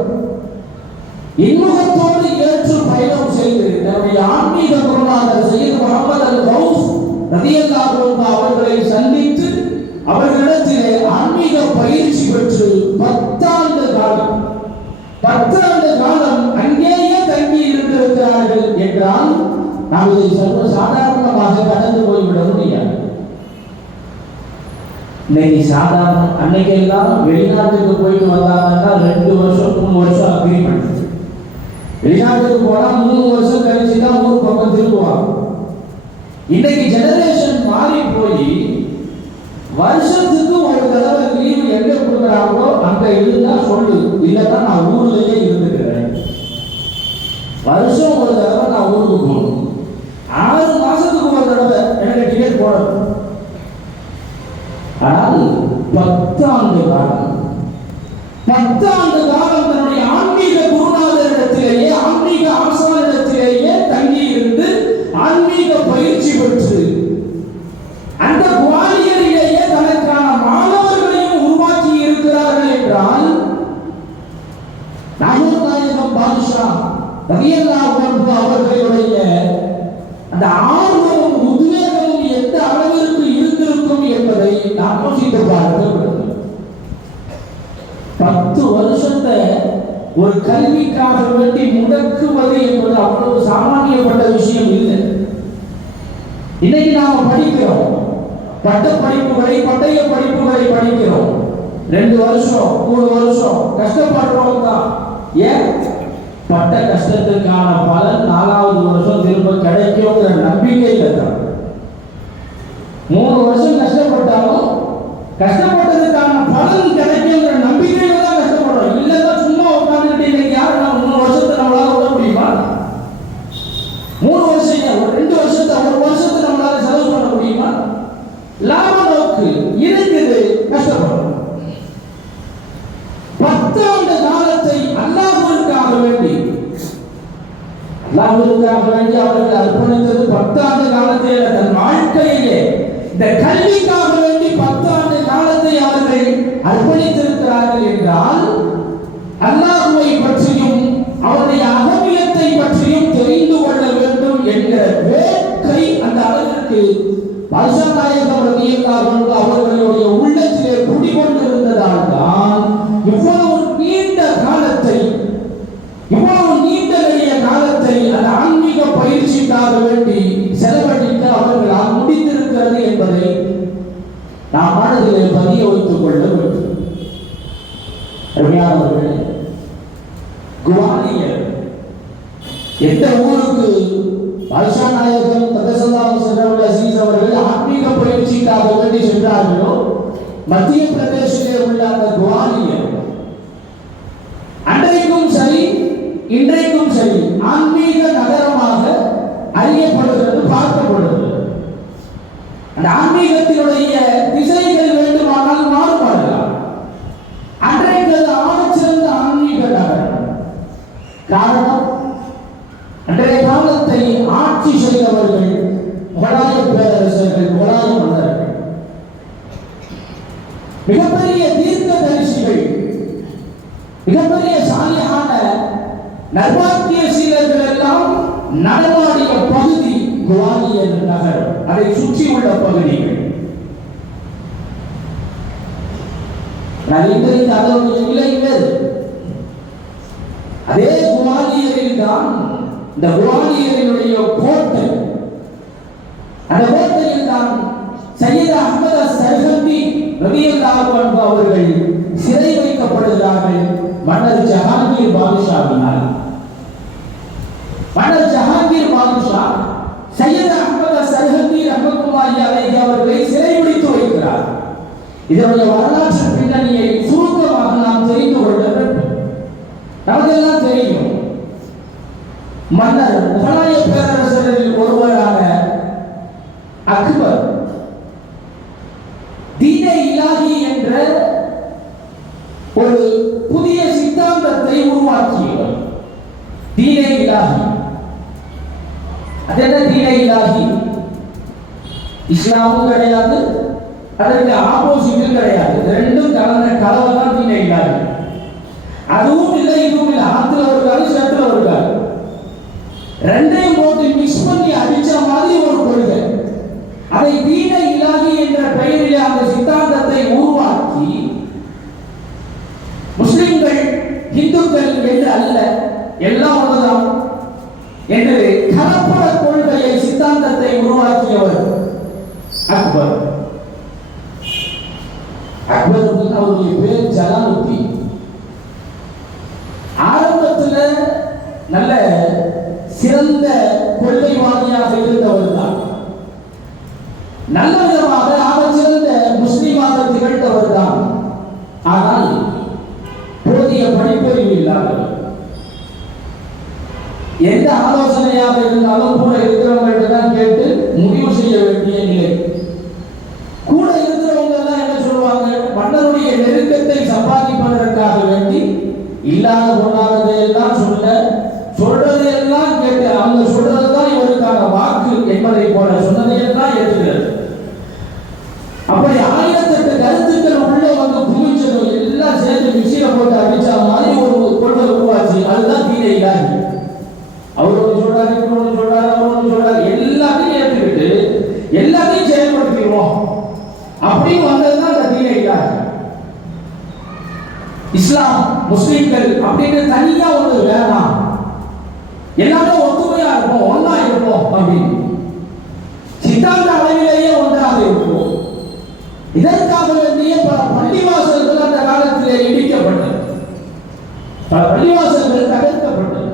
இன்முகத்தோடு ஏற்று பயணம் செய்து நம்முடைய ஆன்மீக குருநாதர் சையத் முஹம்மது அல் கௌஸ் ரலியல்லாஹு அன்ஹு அவர்களை சந்தித்து அவர்களிடத்திலே ஆன்மீக பயிற்சி பெற்று 10 ஆண்டு காலம் அங்கேயே தங்கி இருந்திருக்கிறார்கள் என்றால் நாம் இதை சர்வ சாதாரணமாக கடந்து போய்விட முடியாது. இன்னைக்கு சாதாரண அன்னைக்கெல்லாம் வெளிநாட்டுக்கு போயிட்டு வந்தாங்கன்னா 2 வருஷம் 3 வருஷம் அக்ரிமெண்ட். வெளிநாட்டுக்கு போனா 3 வருஷம் கழிச்சு தான் ஊர் பக்கம் திரும்புவாங்க. இன்னைக்கு ஜெனரேஷன் மாறி போய் வருஷத்துக்கு ஒரு தடவை லீவு எங்க கொடுக்குறாங்களோ அங்க இருந்தா சொல்லு, இல்லைன்னா நான் ஊர்லயே இருந்துக்கிறேன். வருஷம் ஒரு தடவை நான் ஊருக்கு போகணும், 6 மாசத்துக்கு ஒரு தடவை எனக்கு டிக்கெட் போடணும். ஆனால் 10 ஆண்டு காலம் தன்னுடைய ஆன்மீக குருநாதரிடத்திலேயே ஆன்மீக ஆசானிடத்திலேயே தங்கி இருந்து ஆன்மீக பயிற்சி பெற்று அந்த குவாலியரிலேயே தனக்கான மாணவர்களையும் உருவாக்கி இருக்கிறார்கள் என்றால் நாகூர் நாயகம் பாதுஷா ரலியல்லாஹு அன்ஹு அவர்களுடைய அந்த ஆர்வமும் உத்வேகமும் எந்த அளவிற்கு இருந்திருக்கும் என்பதை நாம் யோசித்து பார்க்க வேண்டும். 10 வருஷத்தை ஒரு கல்விக்காக வேண்டி முடக்குவது என்பது அவ்வளவு சாமானியப்பட்ட விஷயம் இல்லை. இன்னைக்கு நாம படிக்கிறோம், பட்டய படிப்புகளை படிக்கிறோம், 2 வருஷம் 3 வருஷம் கஷ்டப்படுறோம் தான். ஏன்? பட்ட கஷ்டத்துக்கான பலன் 4வது வருஷம் திரும்ப கிடைக்கும்ங்கிற நம்பிக்கையில் தான். 3 வருஷம் கஷ்டப்பட்டாலும் கஷ்டப்பட்டதுக்கான பலன் கிடைக்கும்ங்கிற நம்பிக்கையில தான் கஷ்டப்படுறோம். இல்லைன்னா சும்மா உட்காந்துக்கிட்டு இன்னைக்கு யாரும் 3 வருஷத்தை நம்மளால விட முடியுமா? 3 வருஷம் 2 வருஷத்தை 1 வருஷத்தை நம்மளால செலவு பண்ண முடியுமா? லாப நோக்கு இருக்குது, கஷ்டப்படுறோம். 10 ஆண்டு காலத்தை அல்லாஹ்வுக்காக வேண்டி அவர்கள் அர்ப்பணித்தது 10 ஆண்டு காலத்தை தன் வாழ்க்கையிலே இந்த கல்விக்காக வேண்டி 10 ஆண்டு காலத்தை அவர்கள் அர்ப்பணித்திருக்கிறார்கள் என்றால் அல்லாஹ்வை பற்றியும் அவருடைய அகமியத்தை பற்றியும் தெரிந்து கொள்ள வேண்டும் என்கிற வேட்கை அந்த அளவிற்கு பாதுஷா நாயகம் ரலியல்லாஹு அன்ஹு அவர்களுடைய உள்ளத்திலே குடிகொண்டிருந்ததால் தான் இவ்வளவு நீண்ட நெடிய காலத்தை அந்த ஆன்மீக பயிற்சிக்காக வேண்டி செலவழிக்க அவர்களால் முடிந்திருக்கிறது என்பதை நாம் மனதிலே பதிய வைத்துக் கொள்ள வேண்டும். அருமையானவர்களே, குவாலியர் எந்த ஊருக்கு பாதுஷா நாயகம் ததசல்லாஹு ஸல்லல்லாஹு அலைஹி அவர்கள் ஆன்மீக பயிற்சிக்காக வேண்டி சென்றார்களோ மத்திய பிரதேசத்திலே உள்ள அந்த குவாலியர் அன்றைக்கும் சரி இன்றைக்கும் சரி ஆன்மீக நகரமாக அறியப்படுகிறது, பார்க்கப்படுகிறது. அந்த ஆன்மீகத்தினுடைய திசைகள் வேண்டுமானால் மாறுபாடுகள். அன்றைக்கு அது ஆகச்சிறந்த ஆன்மீக நகரம். காரணம், அன்றைய காலத்தை ஆட்சி செய்தவர்கள் முகலாய பேரரசர்கள், முகலாய மன்னர்கள், மிகப்பெரிய தீர்க்கதரிசிகள், மிகப்பெரிய சாலியான நர்பாக்கியசீலர்கள் எல்லாம் நடமாடிய பகுதி குவாலியர் நகரம், அதை சுற்றியுள்ள பகுதிகள். இன்றைக்கு அதனுடைய விலை வேறு. அதே குவாலியரில் தான் இந்த குவாலியரினுடைய கோட்டை, அந்த கோட்டையில் தான் சையத் அஹ்மத் அஸ்-சர்ஹந்தி ரலியல்லாஹு அன்ஹு அவர்கள் சிறை வைக்கப்படுகிறார்கள் மன்னர் ஜஹாங்கீர் பாதுஷாவினால். மன்னர் ஜஹாங்கீர் பாதுஷா சையத் அஹ்மத் அஸ்-சர்ஹந்தி ரஹ்மத்துல்லாஹி அலைஹி அவர்களை சிறைபிடித்து வைக்கிறார். இதனுடைய வரலாற்று பின்னணியை சுருக்கமாக நாம் தெரிந்து கொள்ள வேண்டும். நமக்கெல்லாம் தெரியும், மன்னர் முகலாய பேரரசரில் ஒருவரான அக்பர் தீனே இலாஹி என்ற ஒரு புதிய சித்தாந்தத்தை உருவாக்கியவர். தீனே இலாஹி. அது என்ன தீனே இலாஹி? இஸ்லாமும் கிடையாது, அதற்கு ஆப்போசிட்டும் கிடையாது, ரெண்டும் கலந்த கலவை தான் தீனே இலாஹி. அதுவும் இல்லை இதுவும் இல்லை, ஆத்துல ஒரு கால் சேத்துல ஒரு கால், ரெண்டையும் போட்டு மிக்ஸ் பண்ணி அடிச்ச மாதிரி ஒரு கொள்கை. அதை தீனே இலாஹி என்ற பெயரில் அந்த சித்தாந்தத்தை உருவாக்கி முஸ்லிம்கள் இந்துக்கள் என்று அல்ல, எல்லாம் ஒன்றுதான் என்று கலப்பட கொள்கையை சித்தாந்தத்தை உருவாக்கியவர் அக்பர். அக்பருக்கு அவருடைய பேர் ஜலாலுத்தீன். ஆரம்பத்தில் நல்ல சிறந்த கொள்கைவாதியாக இருந்தவர் தான், நல்ல விதமாக அவர் சிறந்த முஸ்லிமாக திகழ்ந்தவர் தான். ஆனால் போதிய படிப்பறிவு இல்லாதவர். எந்த ஆலோசனையாக இருந்தாலும் கூட இருக்கிறவங்கள்ட்ட தான் கேட்டு முடிவு செய்ய வேண்டிய நிலை. கூட இருக்கிறவங்க எல்லாம் என்ன சொல்லுவாங்க, மன்னருடைய நெருக்கத்தை சம்பாதிப்பதற்காக வேண்டி இல்லாத கொண்டாததை எல்லாம் சொல்றதையெல்லாம் கேட்டு அவங்க சொல்றதுதான் இவருக்கான வாக்கு என்பதை போல சொன்னதையெல்லாம் ஏற்றுகிறது. அப்படி 1008 கருத்துக்கள் உள்ள வந்து குமிச்சதும் எல்லாம் சேர்த்து மிக்சியில போட்டு அடிச்சா மாதிரி ஒரு கொள்கை உருவாச்சு. அதுதான் தீனே இலாஹி. அவர் ஒன்று சொல்றாரு, இன்னொன்று சொல்றாரு, அவர் ஒன்று சொல்றாரு, எல்லாத்தையும் ஏற்றுக்கிட்டு எல்லாத்தையும் செயல்படுத்திடுவோம் அப்படின்னு வந்ததுதான் அந்த தீனே இலாஹி. இஸ்லாம் முஸ்லிம்கள் அப்படின்னு தனியா ஒன்று வேணாம், எல்லாமே ஒத்துமையா இருப்போம், ஒன்னா இருப்போம் அப்படின்னு சித்தாந்த அளவிலேயே ஒன்றாக இருப்போம். இதற்காக வேண்டிய பல பள்ளிவாசல்கள் அந்த காலத்திலே இடிக்கப்பட்டது, பல பள்ளிவாசல்கள் தகர்க்கப்பட்டது.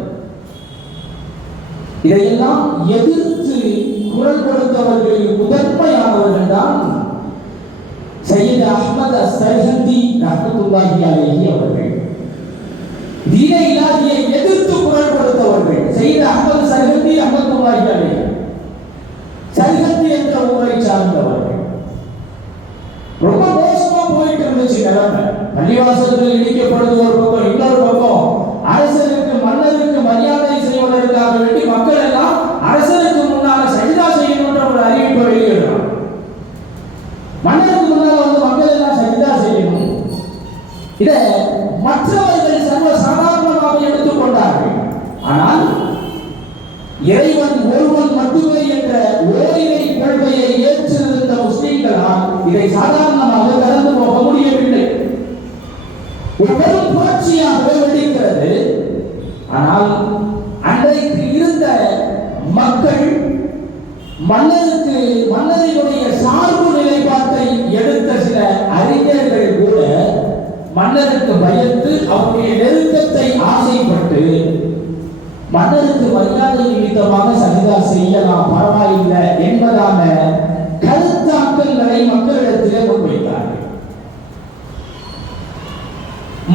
இதையெல்லாம் எதிர்த்து குரல் கொடுத்தவர்களில் முதன்மையானவர்கள் தான் சையத் அஹ்மத் அஸ்-சர்ஹந்தி ரஹ்மத்துல்லாஹி அலைஹி அவர்கள். தீனே இலாஹியை எதிர்த்து குரல் கொடுத்தவர்கள் சையத் அஹ்மத் சர்ஹந்தி ரஹ்மத்துல்லாஹி அலைஹி. சர்ஹந்தி என்ற ஊரை சார்ந்தவர்கள். ரொம்ப மோசமா போயிட்டு இருந்துச்சு நிலைமை. பள்ளிவாசல்கள் இடிக்கப்படுவது ஒரு பக்கம், இன்னொரு பக்கம் அரசருக்கு மன்னருக்கு மரியாதை செய்வதற்காக வேண்டி மக்கள் எல்லாம் அரசருக்கு முன்னால சஜிதா செய்யணும்ன்ற ஒரு அறிவிப்பை வெளியிடுறாங்க. மன்னருக்கு முன்னால வந்து மக்கள் எல்லாம் சஜிதா செய்யணும். இதை மற்றவர்கள் சர்வ சாதாரணமாக எடுத்துக்கொண்டார்கள். ஆனால் இறைவன் ஒருவன் மட்டுமே என்ற ஓரிரை கொள்கையை ஏற்றிருந்த முஸ்லிம்களால் இதை சாதாரணமாக கடந்து போக முடியவில்லை. ஒரு பெரும் புரட்சியாகவே வெடிக்கிறது. ஆனால் அன்றைக்கு இருந்த மக்கள் மன்னரினுடைய சார்பு நிலைப்பாட்டை எடுத்த சில அறிஞர்கள் கூட மன்னருக்கு பயந்து அவருடைய நெருக்கத்தை ஆசைப்பட்டு மன்னருக்கு மரியாதை நிமித்தமாக சஜிதா செய்யலாம், பரவாயில்லை என்பதான கருத்தாக்கங்களை மக்களிடத்திலே முன்வைத்தார்கள்.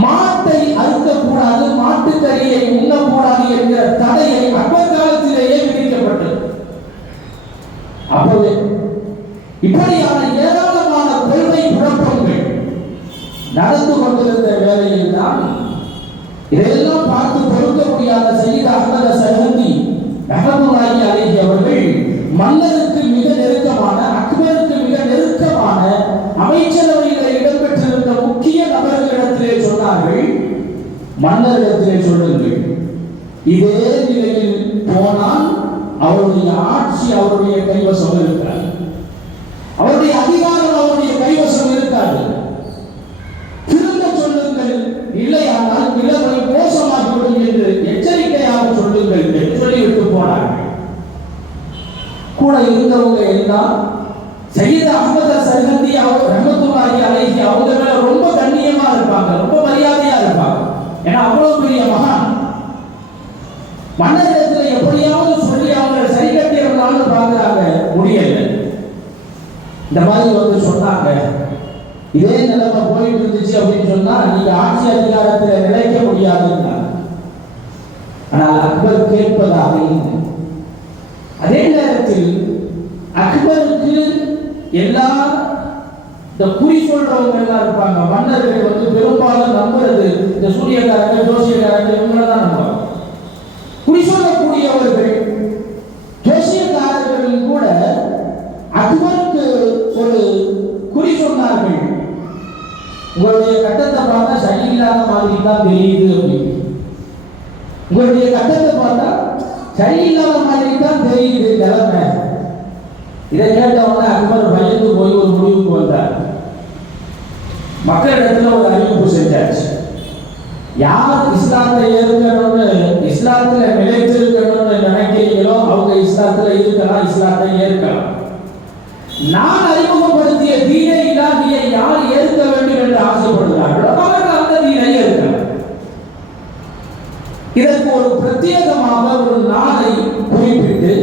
மாட்டை அறுக்கக்கூடாது, மாட்டுக்கறியை உண்ணக்கூடாது என்கிற தடையை அக்பர் காலத்திலேயே விதிக்கப்பட்டது. அப்போது இப்படியான ஏராளமான கொள்கை குழப்பங்கள் நடந்து கொண்டிருந்த வேளையில் தான் இதையெல்லாம் பார்த்து பொறுக்க முடியாத சையத் அஹ்மத் அஸ்-சர்ஹந்தி ரஹ்மத்துல்லாஹி அலைஹி அவர்கள் மன்னருக்கு மிக நெருக்கமான, அக்பருக்கு மிக நெருக்கமான அமைச்சரவையில் இடம்பெற்றிருந்த முக்கிய நபர்களிடத்திலே சொன்னார்கள், மன்னரிடத்திலே சொல்லுங்கள், இதே நிலையில் போனால் அவருடைய ஆட்சி அவருடைய கைவசம் இருக்கிறார், அவருடைய அதிகாரம் அவருடைய கைவசம் இருக்காது, திரும்ப சொல்லுங்கள், இல்லையானால் நிலைமை மோசமாகிவிடும் என்று எச்சரிக்கையாக சொல்லுங்கள் என்று சொல்லிவிட்டு போனார்கள். கூட இருந்தவங்க எல்லாம் சையத் அஹ்மத் அஸ்-சர்ஹந்தி ரஹ்மத்துல்லாஹி அலைஹி அவங்க மேல ரொம்ப கண்ணியமா இருப்பாங்க, ரொம்ப மரியாதையா இருப்பாங்க. ஏன்னா அவ்வளவு பெரிய மகான். மன்னரிடத்தில் எப்படியாவது சொல்லி அவங்க சரி கட்டியிருந்தாலும் பார்க்கிறாங்க, முடியல. இந்த மாதிரி வந்து சொன்னாங்க, இதே நிலைமை போயிட்டு இருந்துச்சு அப்படின்னு சொன்னா நீங்க ஆட்சி அதிகாரத்தில் நிலைக்க முடியாதுன்னா. ஆனால் அக்பர் கேட்பதாக இல்லை. அதே நேரத்தில் அக்பருக்கு எல்லா இந்த குறி சொல்றவங்க எல்லாம் இருப்பாங்க. மன்னர்கள் வந்து பெரும்பாலும் நம்புறது இந்த சூரியகாரங்க, ஜோசியக்காரங்க, இவங்களை தான் நம்புவாங்க. உங்களுடைய கட்டத்தை பார்த்தா சரியில்லாத மாதிரி தான் தெரியுது அப்படின்னு. உங்களுடைய கட்டத்தை பார்த்தா சரியில்லாத மாதிரி தான் தெரியுது நிலைமை. இதை கேட்டவொடனே அக்பர் பயந்து போய் ஒரு முடிவுக்கு வந்தார். மக்களிடத்துல ஒரு அறிவிப்பு செஞ்சாச்சு. யார் இஸ்லாத்தை ஏற்கணும்னு, இஸ்லாத்துல நிலைத்திருக்கணும்னு நினைக்கிறீங்களோ அவங்க இஸ்லாத்துல இருக்கலாம், இஸ்லாத்தை ஏற்கலாம். நான் அறிமுகப்படுத்திய தீனை இலாகியை யார் ஏற்க வேண்டும் என்று ஆசைப்படுகிறார்களோ அவர்கள் அந்த தீனை ஏற்கலாம். இதற்கு ஒரு பிரத்யேகமாக ஒரு நாளை குறிப்பிட்டு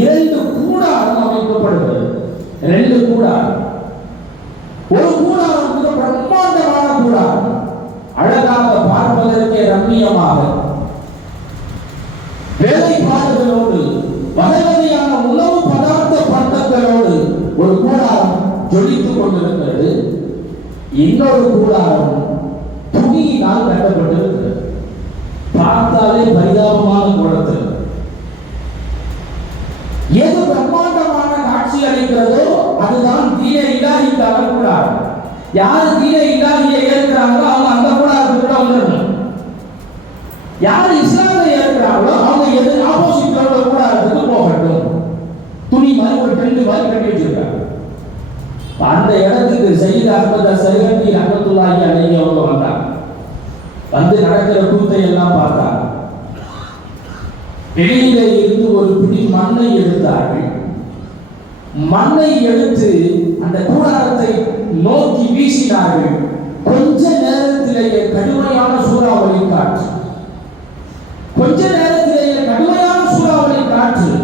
2 கூடாரம் அமைக்கப்படுகிறது. 2 கூடாரம். ஒரு கூடாரம் மிக பிரம்மாண்டமான கூடாரம், அழகாக பார்ப்பதற்கே ரம்மியமாக வேலைப்பாடுகளோடு வகை வகையான உணவு பதார்த்த பண்டங்களோடு ஒரு கூடாரம் ஜொலித்துக் கொண்டிருக்கிறது. இன்னொரு கூடாரம் துணியினால் கட்டப்பட்டிருக்கிறது. பார்த்தாலே பரிதாபமான கூடத்தில் எது பிரம்மாண்டமான காட்சி அளிக்கிறதோ அதுதான் தீன இலாஹிக்கான கூடாரம். யாரு தீன இலாஹியை ஏற்கிறாங்களோ அவங்க அந்த கூடாரத்துக்குள்ள வந்துடணும். யாரு இஸ்லாமை ஏற்கிறாங்களோ அவங்க எது ஆப்போசிட்ல உள்ள கூடாரத்துக்கு போகட்டும். துணி மாதிரி ஒரு டென்ட் மாதிரி கட்டி வச்சிருக்காங்க. அந்த இடத்துக்கு சையத் அஹ்மத் அஸ்-சர்ஹந்தி ரஹ்மத்துல்லாஹி அலைஹி அவங்க வந்தாங்க. வந்து நடக்கிற கூத்தை எல்லாம் பார்த்தாங்க. வெளியில இருந்து ஒரு பிடி மண்ணை எடுத்தார்கள். மண்ணை எடுத்து அந்த கூடாரத்தை நோக்கி வீசினார்கள். கொஞ்ச நேரத்திலேயே கடுமையான சூறாவளி காற்று, கொஞ்ச நேரத்திலேயே கடுமையான சூறாவளி காற்று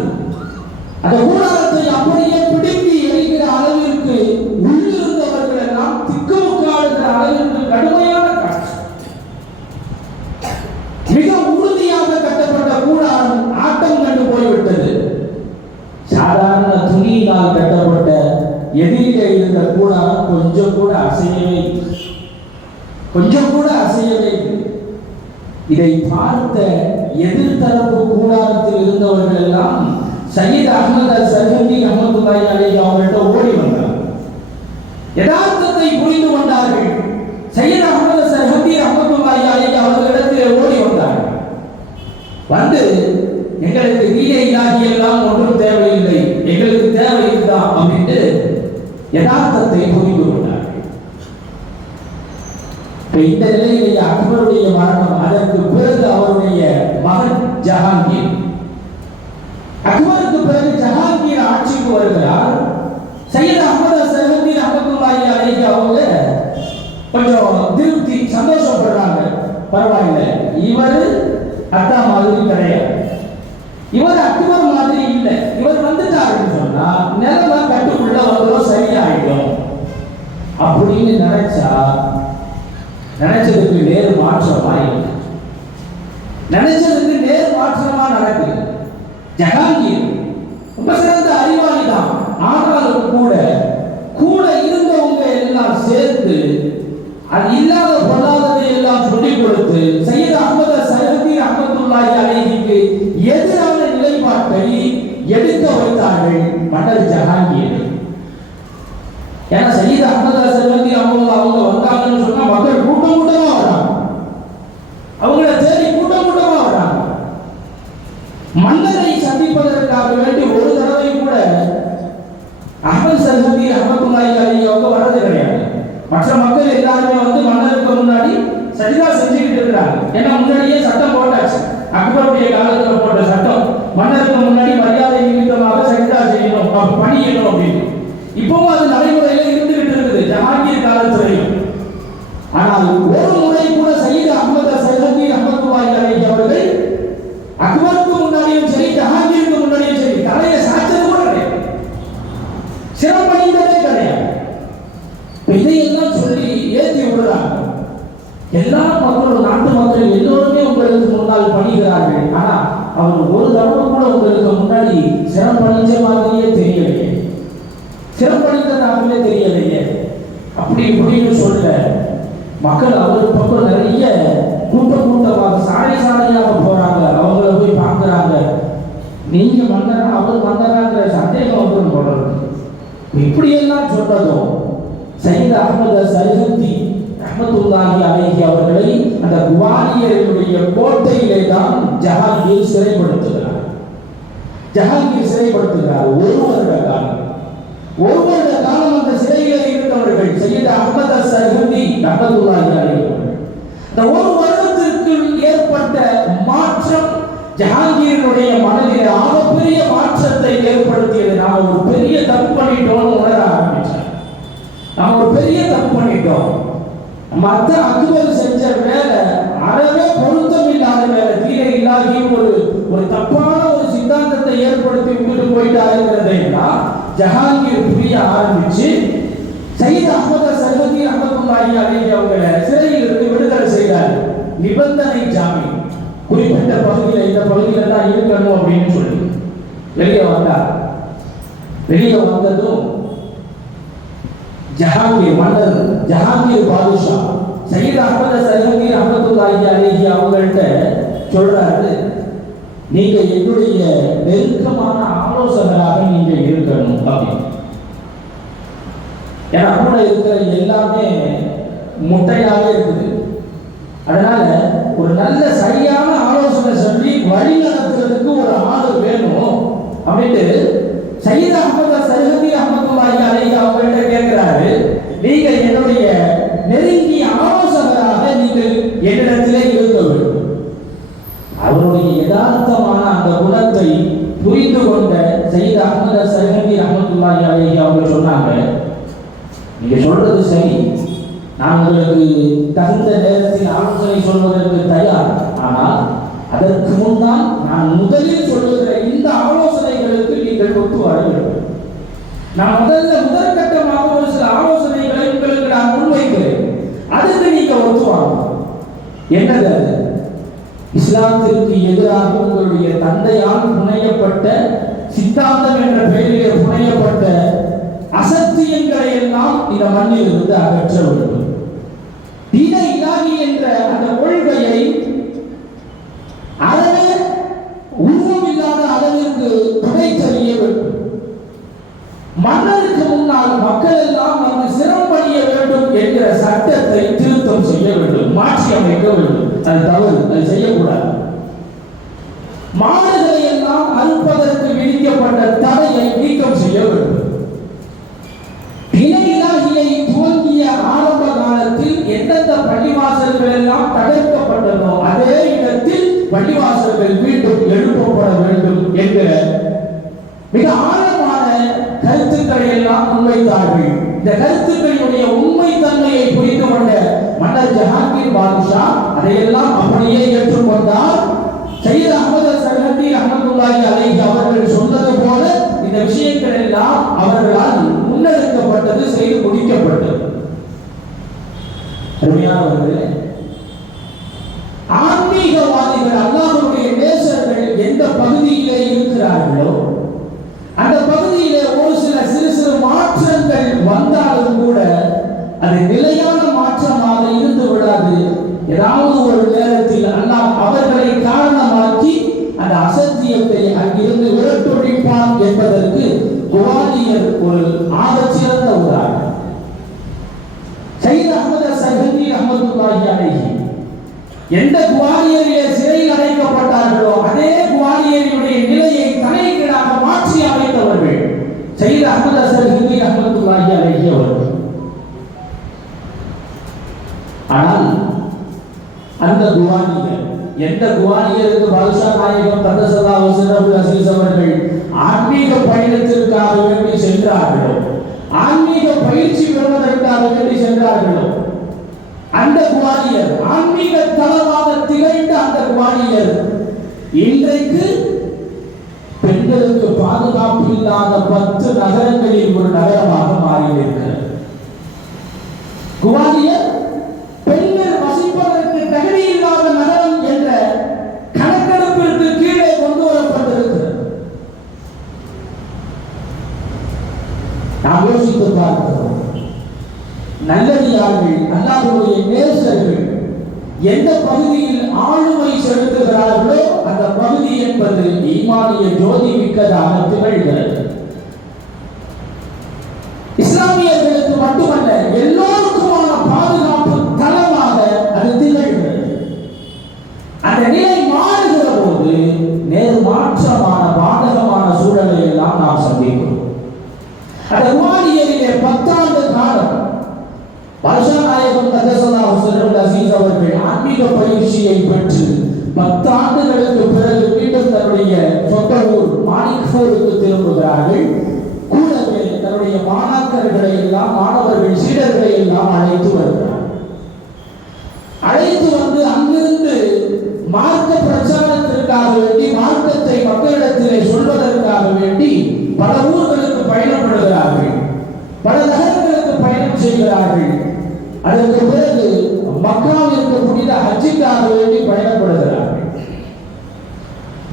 அந்த கூடாரத்தை அப்படியே பிடுங்கி எரிகிற அளவிற்கு உள்ளிருந்தவர்கள் எல்லாம் திக்குமுக்காடுகிற அளவிற்கு கடுமையான காற்று. மிக உறுதியாக கட்டப்பட்ட கூடாரம் ஆட்டம் கண்டு போய்விட்டது. சாதாரண துணியினால் கட்டப்பட்ட எதிரிலே இருந்த கூடாரம் கொஞ்சம் கூட அசையவே, கொஞ்சம் கூட அசையவே. இதை பார்த்த எதிர்த்தரப்பு கூடாரத்தில் இருந்தவர்கள் எல்லாம் சையத் அஹ்மத் அஸ்-சர்ஹந்தி ரஹ்மத்துல்லாஹி அலைஹி அவர்கிட்ட ஓடி வந்தார். யதார்த்தத்தை புரிந்து கொண்டார்கள். சையத் அஹ்மத் அஸ்-சர்ஹந்தி ரஹ்மத்துல்லாஹி அலைஹி அவர்களிடத்திலே ஓடி வந்தார்கள். வந்து எங்களுக்கு தீன இலாஹி எல்லாம் ஒன்றும் தேவையில்லை, எங்களுக்கு தேவை இதுதான் அப்படின்னு யதார்த்தத்தை புரிந்து கொண்டார்கள். இந்த நிலையிலேயே அக்பருடைய மரணம், அதற்கு பிறகு அவருடைய மகன் ஜஹாங்கீர், அக்பருக்கு பிறகு ஜஹாங்கீர் ஆட்சிக்கு வருகிறார். சையத் அஹ்மத் அஸ்-சர்ஹந்தி ரஹ்மத்துல்லாஹி அலைஹி அவங்க கொஞ்சம் திருப்தி சந்தோஷப்படுறாங்க. பரவாயில்லை, இவர் அத்தா மாதிரி கிடையாது, இவர் அக்பர் மாதிரி இல்லை, இவர் வந்துட்டாருன்னு சொன்னா நிலைமை கட்டுக்குள்ள வந்துடும், சரியாயிடும் அப்படின்னு நினைச்சதுக்கு நேர் மாற்றமா இல்லை. நினைச்சதுக்கு நேர் மாற்றமா நடக்குது. ஜஹாங்கீர் ரொம்ப சிறந்த அறிவாளி தான். ஆனாலும் கூட இருந்தவங்க எல்லாம் சேர்ந்து அது இல்லாத பொல்லாததை எல்லாம் சொல்லிக் கொடுத்து சையத் அஹ்மத் அஸ்-சர்ஹந்தி ரஹ்மத்துல்லாஹி அலைஹிக்கு எதிரான நிலைப்பாட்டை எடுக்க வைத்தார்கள் மன்னர் ஜஹாங்கீர். ஏன்னா சையத் அஹ்மத் அஸ்-சர்ஹந்தி அவங்க வந்தாங்கன்னு சொன்னா மக்கள் கூட்டமா வராங்க, அவங்கள தேடி கூட்டமா வராங்க. மன்னரை சந்திப்பதற்காக வேண்டி ஒரு தடவை கூட அஹ்மத் சர்ஹந்தி ரஹ்மத்துல்லாஹி அலைஹி அவங்க வரது கிடையாது. மற்ற மக்கள் எல்லாருமே வந்து மன்னருக்கு முன்னாடி சஜிதா செஞ்சுக்கிட்டு இருக்கிறாங்க. ஏன்னா முன்னாடியே சட்டம் போட்டாச்சு, அக்பருடைய காலத்துல போட்ட சட்டம், மன்னருக்கு முன்னாடி மரியாதை நிமித்தமாக சஜிதா செய்யணும், பணியணும் அப்படின்னு. இப்பவும் அது நடைமுறையில இருந்துகிட்டு இருக்குது ஜஹாங்கீர் காலத்திலையும். ஆனால் ஒரு முறை கூட சையத் அஹ்மத் அஸ்-சர்ஹந்தி ரஹ்மத்துல்லாஹி அலைஹி அவர்கள் அக்பருக்கு முன்னாடியும் சரி ஜஹாங்கீருக்கு முன்னாடியும் சரி தலையை சாய்ச்சது கூட கிடையாது, சிறப்பணிந்ததே கிடையாது. இதையெல்லாம் சொல்லி ஏற்றி விடுறாங்க. எல்லா மக்களும், நாட்டு மக்கள் எல்லோருமே உங்களுக்கு முன்னால் பணிகிறார்கள். ஆனா அவர் ஒரு தடவை கூட உங்களுக்கு முன்னாடி சிறப்பணிஞ்ச மாதிரியே தெரியலையே, சிறப்பணிந்ததாகவே தெரியலையே அப்படி இப்படின்னு சொல்ல மக்கள் அவருக்கு பக்கம் நிறைய கூட்டமாக சாலையாக போறாங்க. அவங்கள போய் பார்க்கிறாங்க. நீங்க மன்னரா அவர் மன்னராங்கிற சந்தேகம் வந்து போடுறது. இப்படியெல்லாம் சொன்னதும் சையத் அஹ்மத் அஸ்-சர்ஹந்தி ரஹ்மத்துல்லாஹி அலைஹி அவர்களை அந்த குவாலியருடைய கோட்டையிலே தான் ஜஹாங்கீர் சிறைப்படுத்துகிறார். ஜஹாங்கீர் சிறைப்படுத்துகிறார். ஒரு வருட காலம் அந்த சிறையில் இருந்தவர்கள் சையத் அஹ்மத் அஸ்-சர்ஹந்தி ரஹ்மத்துல்லாஹி அலைஹி இந்த ஒரு வருடத்திற்கு ஏற்பட்ட மாற்றம் ஜஹாங்கீருடைய மனதில் ஆகப்பெரிய மாற்றத்தை ஏற்படுத்தியது. நாம் ஒரு பெரிய தப்பு பண்ணிட்டோம்னு உணர ஆரம்பிச்சார். நாம் ஒரு பெரிய தப்பு பண்ணிட்டோம். மற்ற அக்பர் செஞ்ச வேலை அறவே பொருத்தம் இல்லாத வேலை, தீரை இல்லாத ஒரு தப்பான ஒரு சித்தாந்தத்தை ஏற்படுத்தி விட்டுட்டு போயிட்டாருங்கிறதைன்னா ஜஹாங்கீர் புரிய ஆரம்பிச்சு சையத் அஹ்மத் அஸ்-சர்ஹந்தி ரஹ்மத்துல்லாஹி அலைஹி அவங்களை சிறையில் இருந்து விடுதலை செய்தார். நிபந்தனை ஜாமீன், குறிப்பிட்ட பகுதியில் இந்த பகுதியில தான் இருக்கணும் அப்படின்னு சொல்லி வெளியே வந்தார். வெளியே வந்ததும் ஜஹாங்கீர் மன்னர், ஜஹாங்கீர் பாதுஷா சையத் அஹ்மத் அஸ்-சர்ஹந்தி ரஹ்மத்துல்லாஹி அலைஹி அவங்கள்ட்ட சொல்றாரு, நீங்க என்னுடைய நெருக்கமான ஆலோசகராக நீங்க இருக்கணும் அப்படின்னு. ஏன்னா கூட இருக்கிற எல்லாமே முட்டையாவே இருக்குது. அதனால ஒரு நல்ல சரியான ஆலோசனை சொல்லி வழி நடத்துறதுக்கு ஒரு ஆள் வேணும் அப்படின்ட்டு சையத் அஹ்மத் அஸ்-சர்ஹந்தி ரஹ்மத்துல்லாஹி அலைஹி அவங்கள்ட்ட கேட்கிறாரு, நீங்க என்னுடைய நெருங்கிய ஆலோசகராக நீங்கள் என்னிடத்திலே இருக்க வேண்டும். அவருடைய யதார்த்தமான அந்த குணத்தை புரிந்து கொண்ட சையத் அஹ்மத் அஸ்-சர்ஹந்தி ரஹ்மத்துல்லாஹி அலைஹி அவங்க சொன்னாங்க, நீங்க சொல்றது சரி, நான் உங்களுக்கு தகுந்த நேரத்தில் ஆலோசனை சொல்வதற்கு தயார். ஆனால் அதற்கு முன்னால் நான் முதலில் சொல்லுகிற இந்த ஆலோசனைகளுக்கு நீங்கள் ஒத்து வர வேண்டும். நான் முதற்கட்டமாக ஒரு சில ஆலோசனைகளை உங்களுக்கு நான் முன்வைக்கிறேன், அதுக்கு நீங்க ஒத்து வாங்க. என்னது அது? இஸ்லாத்திற்கு எதிராக உங்களுடைய தந்தையால் புனையப்பட்ட சித்தாந்தம் என்ற பெயரிலே புனையப்பட்ட அசத்தியங்களை எல்லாம் இந்த மண்ணில் இருந்து அகற்ற வேண்டும். தீன இலாஹி என்ற அந்த கொள்கையை அறவே உருவமில்லாத அளவிற்கு துடைத்தறிய வேண்டும். மன்னருக்கு முன்னால் மக்கள் எல்லாம் வந்து சிரமப்படிய வேண்டும் என்கிற சட்டத்தை திருத்தம் செய்ய வேண்டும், மாற்றி அமைக்க வேண்டும். அது தவறு, அது செய்யக்கூடாது. மாடுகளை எல்லாம் அறுப்பதற்கு விதிக்கப்பட்ட தடையை நீக்கம் செய்ய வேண்டும். இலையிலாகியை துவங்கிய ஆரம்ப காலத்தில் எந்தெந்த பள்ளிவாசல்கள் எல்லாம் தகர்க்கப்பட்டதோ அதே இடத்தில் பள்ளிவாசல்கள் மீண்டும் எழுப்பப்பட வேண்டும் என்கிற மிக ஆழமான கருத்துக்களை எல்லாம் முன்வைத்தார்கள். இந்த கருத்துக்களுடைய உண்மைத்தன்மையை புரிந்து கொண்ட மன்னர் ஜஹாங்கீர் பாதுஷா அதையெல்லாம் அப்படியே ஏற்றுக்கொண்டார். சையத் அஹ்மத் அஸ்-சர்ஹந்தி ரஹ்மத்துல்லாஹி அலைஹி அவர்கள் சொன்னது போல இந்த விஷயங்கள் எல்லாம் அவர்களால் முன்னெடுக்கப்பட்டது, செய்து முடிக்கப்பட்டது. அருமையானவர்களே, ஆன்மீகவாதிகள் அல்லாஹ்வுடைய நேசர்கள் எந்த பகுதியிலே இருக்கிறார்களோ அந்த பகுதியிலே ஒரு சில சிறு மாற்றங்கள் வந்தாலும் கூட அது நிலையான மாற்றமாக இருந்து விடாது. ஏதாவது ஒரு நேரத்தில் அல்லாஹ் அவர்களை காரணமாக்கி அந்த அசத்தியத்தை அங்கிருந்து விரட்டொழிப்பான் என்பதற்கு குவாலியர் ஒரு ஆகச்சிறந்த உதாரணம். சையத் அஹ்மத் அஸ்-சர்ஹந்தி ரஹ்மத்துல்லாஹி அலைஹி எந்த குவாலியரிலே சிறையில் அடைக்கப்பட்டார்களோ அதே குவாலியருடைய நிலையை தலைகீழாக மாற்றி அமைத்தவர்கள் சையத் அஹ்மத் அஸ்-சர்ஹந்தி ரஹ்மத்துல்லாஹி அலைஹி அவர்கள். ஆனால் அந்த குவாலியர், எந்த குவாலியருக்கு பாதுஷா நாயகம் தந்தசல்லாஹு அலைஹி அஸீஸ் அவர்கள் ஆன்மீக பயணத்திற்காக வேண்டி சென்றார்களோ, ஆன்மீக பயிற்சி பெறுவதற்காக வேண்டி சென்றார்களோ, அந்த குவாலியர் ஆன்மீக தளமாக திகழ்ந்த அந்த குவாலியர் இன்றைக்கு பெண்களுக்கு பாதுகாப்பு இல்லாத 10 நகரங்களில் ஒரு நகரமாக மாறியிருக்கிறது. குவாலியர் பெண்கள் வசிப்பதற்கு தகுதி இல்லாத நகரம் என்ற கணக்கெடுப்பிற்கு கீழே கொண்டு வரப்பட்டிருக்கிறது. நாம் யோசித்து பார்க்கிறோம். நல்லடியார்கள், அல்லாஹ்வுடைய நேசர்கள் எந்த பகுதியில் ஆளுமை செலுத்துகிறார்களோ அந்த பகுதி என்பது ஈமானிய ஜோதி மிக்கதாக திகழ்கிறது. இஸ்லாமியர்களுக்கு மட்டுமல்ல, எல்லோருக்குமான பாதுகாப்பு நாயகம் ஸல்லல்லாஹு அலைஹி வஸல்லம் அவர்கள் ஆன்மீக பயிற்சியை பெற்று 10 ஆண்டுகளுக்கு பிறகு மீண்டும் தன்னுடைய சொந்த ஊர் மாணிக்பூருக்கு திரும்புகிறார்கள். கூடவே தன்னுடைய மாணாக்கர்களை எல்லாம், மாணவர்கள் சீடர்களை எல்லாம் அழைத்து வருகிறார். அழைத்து வந்து அங்கிருந்து மார்க்க பிரச்சாரத்திற்காக வேண்டி, மார்க்கத்தை மக்களிடத்திலே சொல்வதற்காக வேண்டி பல ஊர்களுக்கு பயணப்படுகிறார்கள், பல நகரங்களுக்கு பயணம் செய்கிறார்கள். அதற்கு பிறகு மக்காவிற்கு புனித ஹஜ்ஜுக்காக வேண்டி பயணப்படுகிறார்கள்.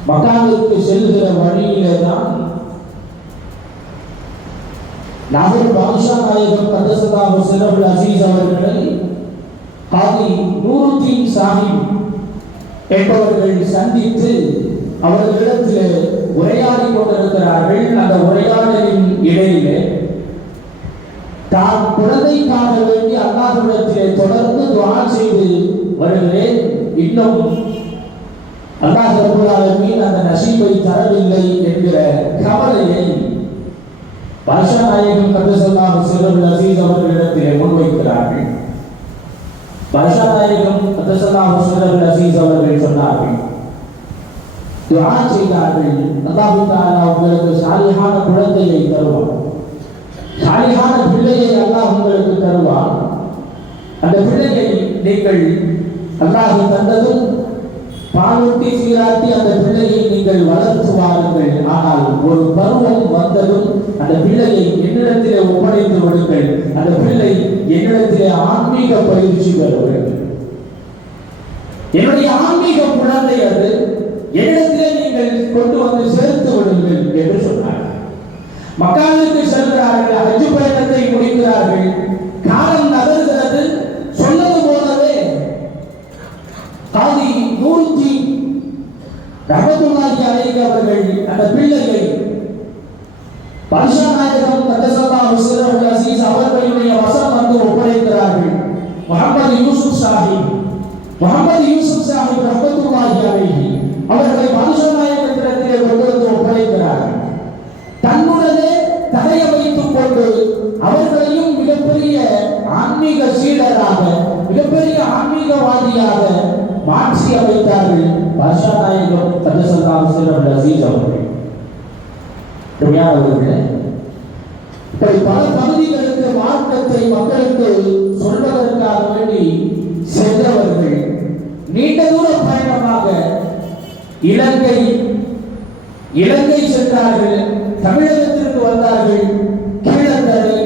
மக்காவிற்கு செல்கிற வழியிலே தான் நாகூர் பாதுஷா நாயகம் ஸல்லல்லாஹு அலைஹி வஸல்லம் அவர்களை காதி நூருத்தீன் சாஹிப் என்பவர்கள் சந்தித்து அவர்களிடத்தில் உரையாடி கொண்டிருக்கிறார்கள். அந்த உரையாடலின் இடையிலே தான் குழந்தைக்காக வேண்டி அல்லாஹ்விடத்திலே தொடர்ந்து துஆ செய்து வருகிறேன், இன்னும் அல்லாஹ் ரப்பல் ஆலமீன் அந்த நசீபை தரவில்லை என்கிற கவலையை பாஷா நாயகம் ஸல்லல்லாஹு அலைஹி வஸல்லம் அவர்களிடத்திலே முன்வைக்கிறார்கள். பாஷா நாயகம் ஸல்லல்லாஹு அலைஹி வஸல்லம் அவர்கள் சொன்னார்கள், துஆ செய்தார்கள், அல்லாஹ் தஆலா உங்களுக்கு சாலிஹான குழந்தையை தருவார், சாலிஹான பிள்ளையை அல்லாஹ் உங்களுக்கு தருவார். அந்த பிள்ளையை நீங்கள் அல்லாஹ் தந்ததும் பாலூட்டி சீராட்டி அந்த பிள்ளையை நீங்கள் வளர்த்து வாருங்கள். ஆனால் ஒரு பருவம் வந்ததும் அந்த பிள்ளையை என்னிடத்திலே ஒப்படைத்து விடுங்கள். அந்த பிள்ளை என்னிடத்திலே ஆன்மீக பயிற்சி பெற வேண்டும். என்னுடைய ஆன்மீக குழந்தை அது, என்னிடத்திலே நீங்கள் கொண்டு வந்து சேர்த்து விடுங்கள் என்று சொன்னார். மக்காவிற்கு செல்கிறார்கள், ஹஜ் பயணத்தை முடிக்கிறார்கள். காலம் நகர்கிறது. சொன்னது போலவே காதி நூருத்தீன் ரஹ்மத்துல்லாஹி அலைஹி அவர்கள் அந்த பிள்ளையை பாஷா நாயகம் ஸல்லல்லாஹு அலைஹி வஸல்லம் அவர்களுடைய வசம் வந்து ஒப்படைக்கிறார்கள். முஹம்மது யூசுப் சாஹிப் ரஹ்மத்துல்லாஹி அலைஹி அவர்களை பாஷா நாயகத்திலே கொண்டு வந்து ஒப்படைக்கிறார்கள். தன்னுடனே தகைய வைத்துக் கொண்டு அவர்களையும் மிகப்பெரிய ஆன்மீக சீடராக, மிகப்பெரிய ஆன்மீகவாதியாக மாற்றி அமைத்தார்கள் பாஷா நாயகம் ஸல்லல்லாஹு அலைஹி வஸல்லம் அவர்கள். இப்படி பல பகுதிகளுக்கு மார்க்கத்தை மக்களுக்கு சொல்வதற்காக வேண்டி சென்றவர்கள் நீண்ட தூர பயணமாக இலங்கை சென்றார்கள், தமிழகத்திற்கு வந்தார்கள், கீழக்கரை,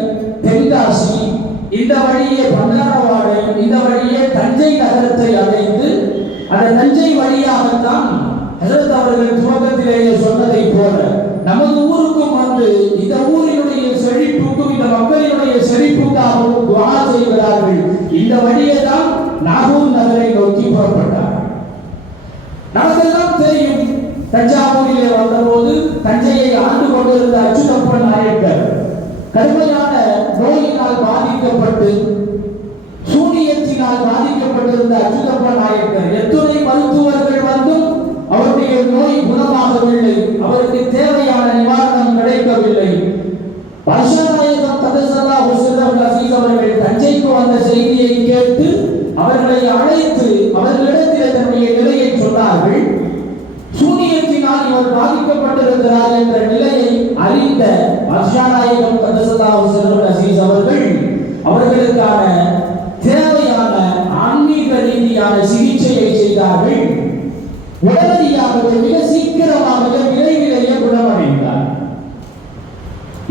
தென்காசி, இந்த வழியே பண்டாரவாடை, இந்த வழியே தஞ்சை நகரத்தை அடைந்து அந்த தஞ்சை வழியாகத்தான் ஹஜ்ரத் அவர்கள் துவக்கத்திலேயே சொன்னதை போல நமது ஊருக்கும் வந்து இந்த ஊரினுடைய செழிப்புக்கும் இந்த மக்களினுடைய செழிப்புக்காகவும் துஆ செய்கிறார்கள். இந்த வழியே தான் நாகூர் நகரை நோக்கி புறப்பட்டார். நமக்கெல்லாம் தெரியும், தஞ்சாவூரிலே வந்தபோது தஞ்சையை ஆண்டு கொண்டிருந்த அச்சுதப்பன் நாயக்கர் கடுமையான நோயினால் பாதிக்கப்பட்டு, சூனியத்தினால் பாதிக்கப்பட்டிருந்த அச்சுதப்பன் நாயக்கர் எத்துணை மருத்துவர்கள் வந்தும் அவருடைய நோய் குணமாகவில்லை, அவருக்கு தேவையான நிவாரணம் கிடைக்கவில்லை. பாஷா நாயகம் ஸல்லல்லாஹு அலைஹி வஸல்லம் அவர்கள் தஞ்சைக்கு வந்த செய்தியை கேட்டு அவர்களை அழைத்து அவர்களிடத்தில் தன்னுடைய நிலையை சொன்னார்கள். சூனியத்தினால் இவர் பாதிக்கப்பட்டிருக்கிறார் என்ற நிலையை அறிந்த பாஷா நாயகம் ஸல்லல்லாஹு அலைஹி வஸல்லம் அவர்கள் அவர்களுக்கான தேவையான ஆன்மீக ரீதியான சிகிச்சையை செய்தார்கள். உடனடியாகவே மிக சீக்கிரமாக விரைவிலேயே குணமடைந்தார்.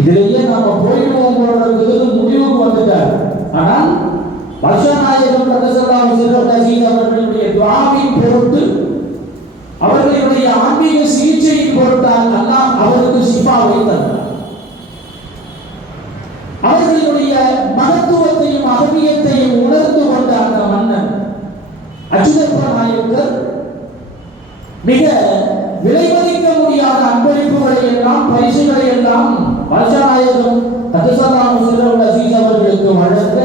இதிலேயே நாம போயிடுவோம் போடுறது முடிவுக்கு வந்துட்டார். ஆனால் பாஷா நாயகம் ஸல்லல்லாஹு அலைஹி வஸல்லம் அவர்களுடைய துஆவின் பொருட்டு, அவர்களுடைய ஆன்மீக சிகிச்சையின் பொருட்டால் அல்லாஹ் அவருக்கு ஷிஃபாவை தந்தார். அவர்களுடைய மகத்துவத்தையும் அகமியத்தையும் உணர்ந்து கொண்ட அந்த மன்னன் அச்சுதப்பன் நாயக்கர் மிக விலைமதிக்க முடியாத அன்பளிப்புகளை எல்லாம், பரிசுகளை எல்லாம் பாஷா நாயகம் ஸல்லல்லாஹு அலைஹி வஸல்லம் அவர்களுக்கு வழங்க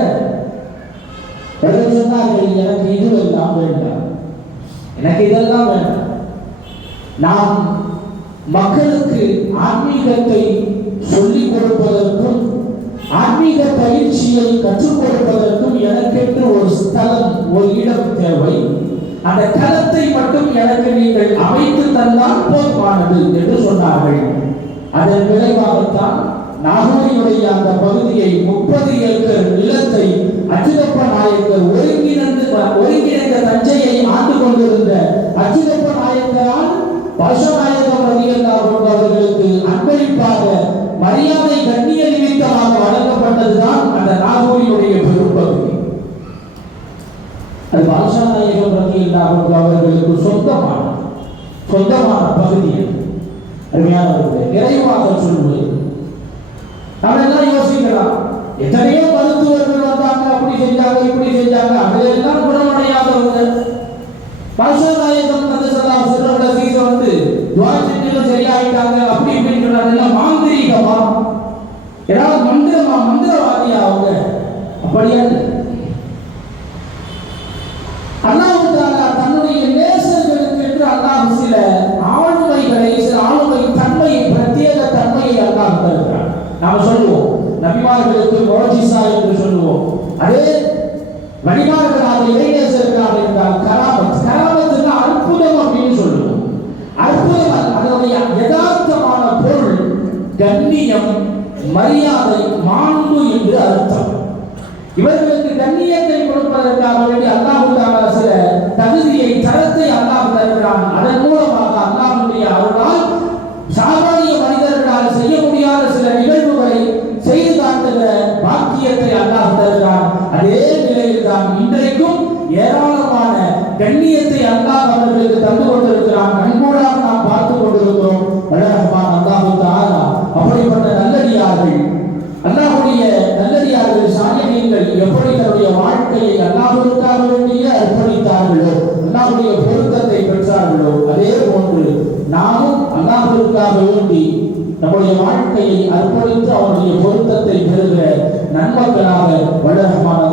சொன்னார்கள், எனக்கு இதுவெல்லாம் வேண்டாம், எனக்கு இதெல்லாம் வேண்டாம். நாம் மக்களுக்கு ஆன்மீகத்தை சொல்லிக் கொடுப்பதற்கும் ஆன்மீக பயிற்சியை கற்றுக் கொடுப்பதற்கும் எனக்கென்று ஒரு இடம் தேவை, அந்த களத்தை மட்டும் எனக்கு நீங்கள் அமைத்து தந்தால் போதுமானது என்று சொன்னார்கள். அதன் விளைவாகத்தான் நாகூரினுடைய அந்த பகுதியை 30 ஏக்கர் நிலத்தை அச்சுதப்ப நாயக்கர் ஒருங்கிணைந்த தஞ்சையை ஆண்டு கொண்டிருந்த அச்சுதப்ப நாயக்கரால் பாஷநாயகம் ரலியல்லாஹு அன்ஹு அவர்களுக்கு அன்பளிப்பாக மரியாதை கண்ணிய நிமித்தமாக வழங்கப்பட்டதுதான் அந்த நாகூரினுடைய பெரும்பகுதி. அது பாஷநாயகம் ரலியல்லாஹு அன்ஹு அவர்களுக்கு சொந்தமான பகுதி. அருமையானவர்களே, நிறைவாக சொல்வது, நம்ம எல்லாம் யோசிக்கலாம், எத்தனையோ மருத்துவர்கள் வந்தாங்க, அப்படி செஞ்சாங்க இப்படி செஞ்சாங்க, அதெல்லாம் குணமடையாதவங்க. பாஷநாயகம் சிறந்த சீச வந்து துவா செஞ்சதும் சரியாயிட்டாங்க அப்படி இப்படின்னு சொன்னாங்க. மாந்திரீகமா, ஏதாவது மந்திரவாதியா அவங்க? அப்படியா? அல்லாஹ் தன்னுடைய நேசர்களுக்கு என்று அல்லாஹ் சில ஆளுமைகளை, சில ஆளுமை தன்மையை, பிரத்யேக தன்மையை அல்லாஹ் தருகிறார். நாம சொல்லுவோம் நபிமார்களுக்கு முஅஜிஸா என்று சொல்லுவோம். அதே நபிமார்களாக இறைநேசர்களாக இருந்தால் கராமத்துனா அற்புதம் அப்படின்னு சொல்லுவோம். அற்புதம் அதனுடைய யதார்த்தமான பொருள் கண்ணியம், மரியாதை, மாண்பு என்று அர்த்தம். இவர்களுக்கு கண்ணியத்தை கொடுப்பதற்காக வேண்டி அல்லாஹ் தஆலா சில தகுதியை, தரத்தை அல்லாஹ் தருகிறான். அதன் மூலமாக அல்லாஹ்வுடைய அருளால் சாமானிய மனிதர்களால் செய்ய முடியாத சில நிகழ்வுகளை செய்து காட்டுகிற பாக்கியத்தை அல்லாஹ் தருகிறான். அதே நிலையில் தான் இன்றைக்கும் ஏராளமான கண்ணியத்தை அல்லாஹ் அவர்களுக்கு தந்து கொண்டிருக்கிறான். கண்கூடாக நாம் பார்த்து கொண்டிருக்கிறோம். ரஹ்மான் அல்லாஹ் தஆலா அப்படிப்பட்ட நல்லடியார்கள், அல்லாஹ்வுடைய நல்லடியார்கள், சாலிஹீன்கள் எப்படி தன்னுடைய வாழ்க்கையை அல்லாஹ்வுக்காக வேண்டிய அர்ப்பணித்தார்களோ, அல்லாஹ்வுடைய பொருத்தத்தை பெற்றார்களோ, அதே போன்று நாமும் அல்லாஹ்வுக்காக வேண்டி நம்முடைய வாழ்க்கையை அர்ப்பணித்து அவருடைய பொருத்தத்தை பெறுகிற நன்மக்களாக வல்ல ரஹ்மான்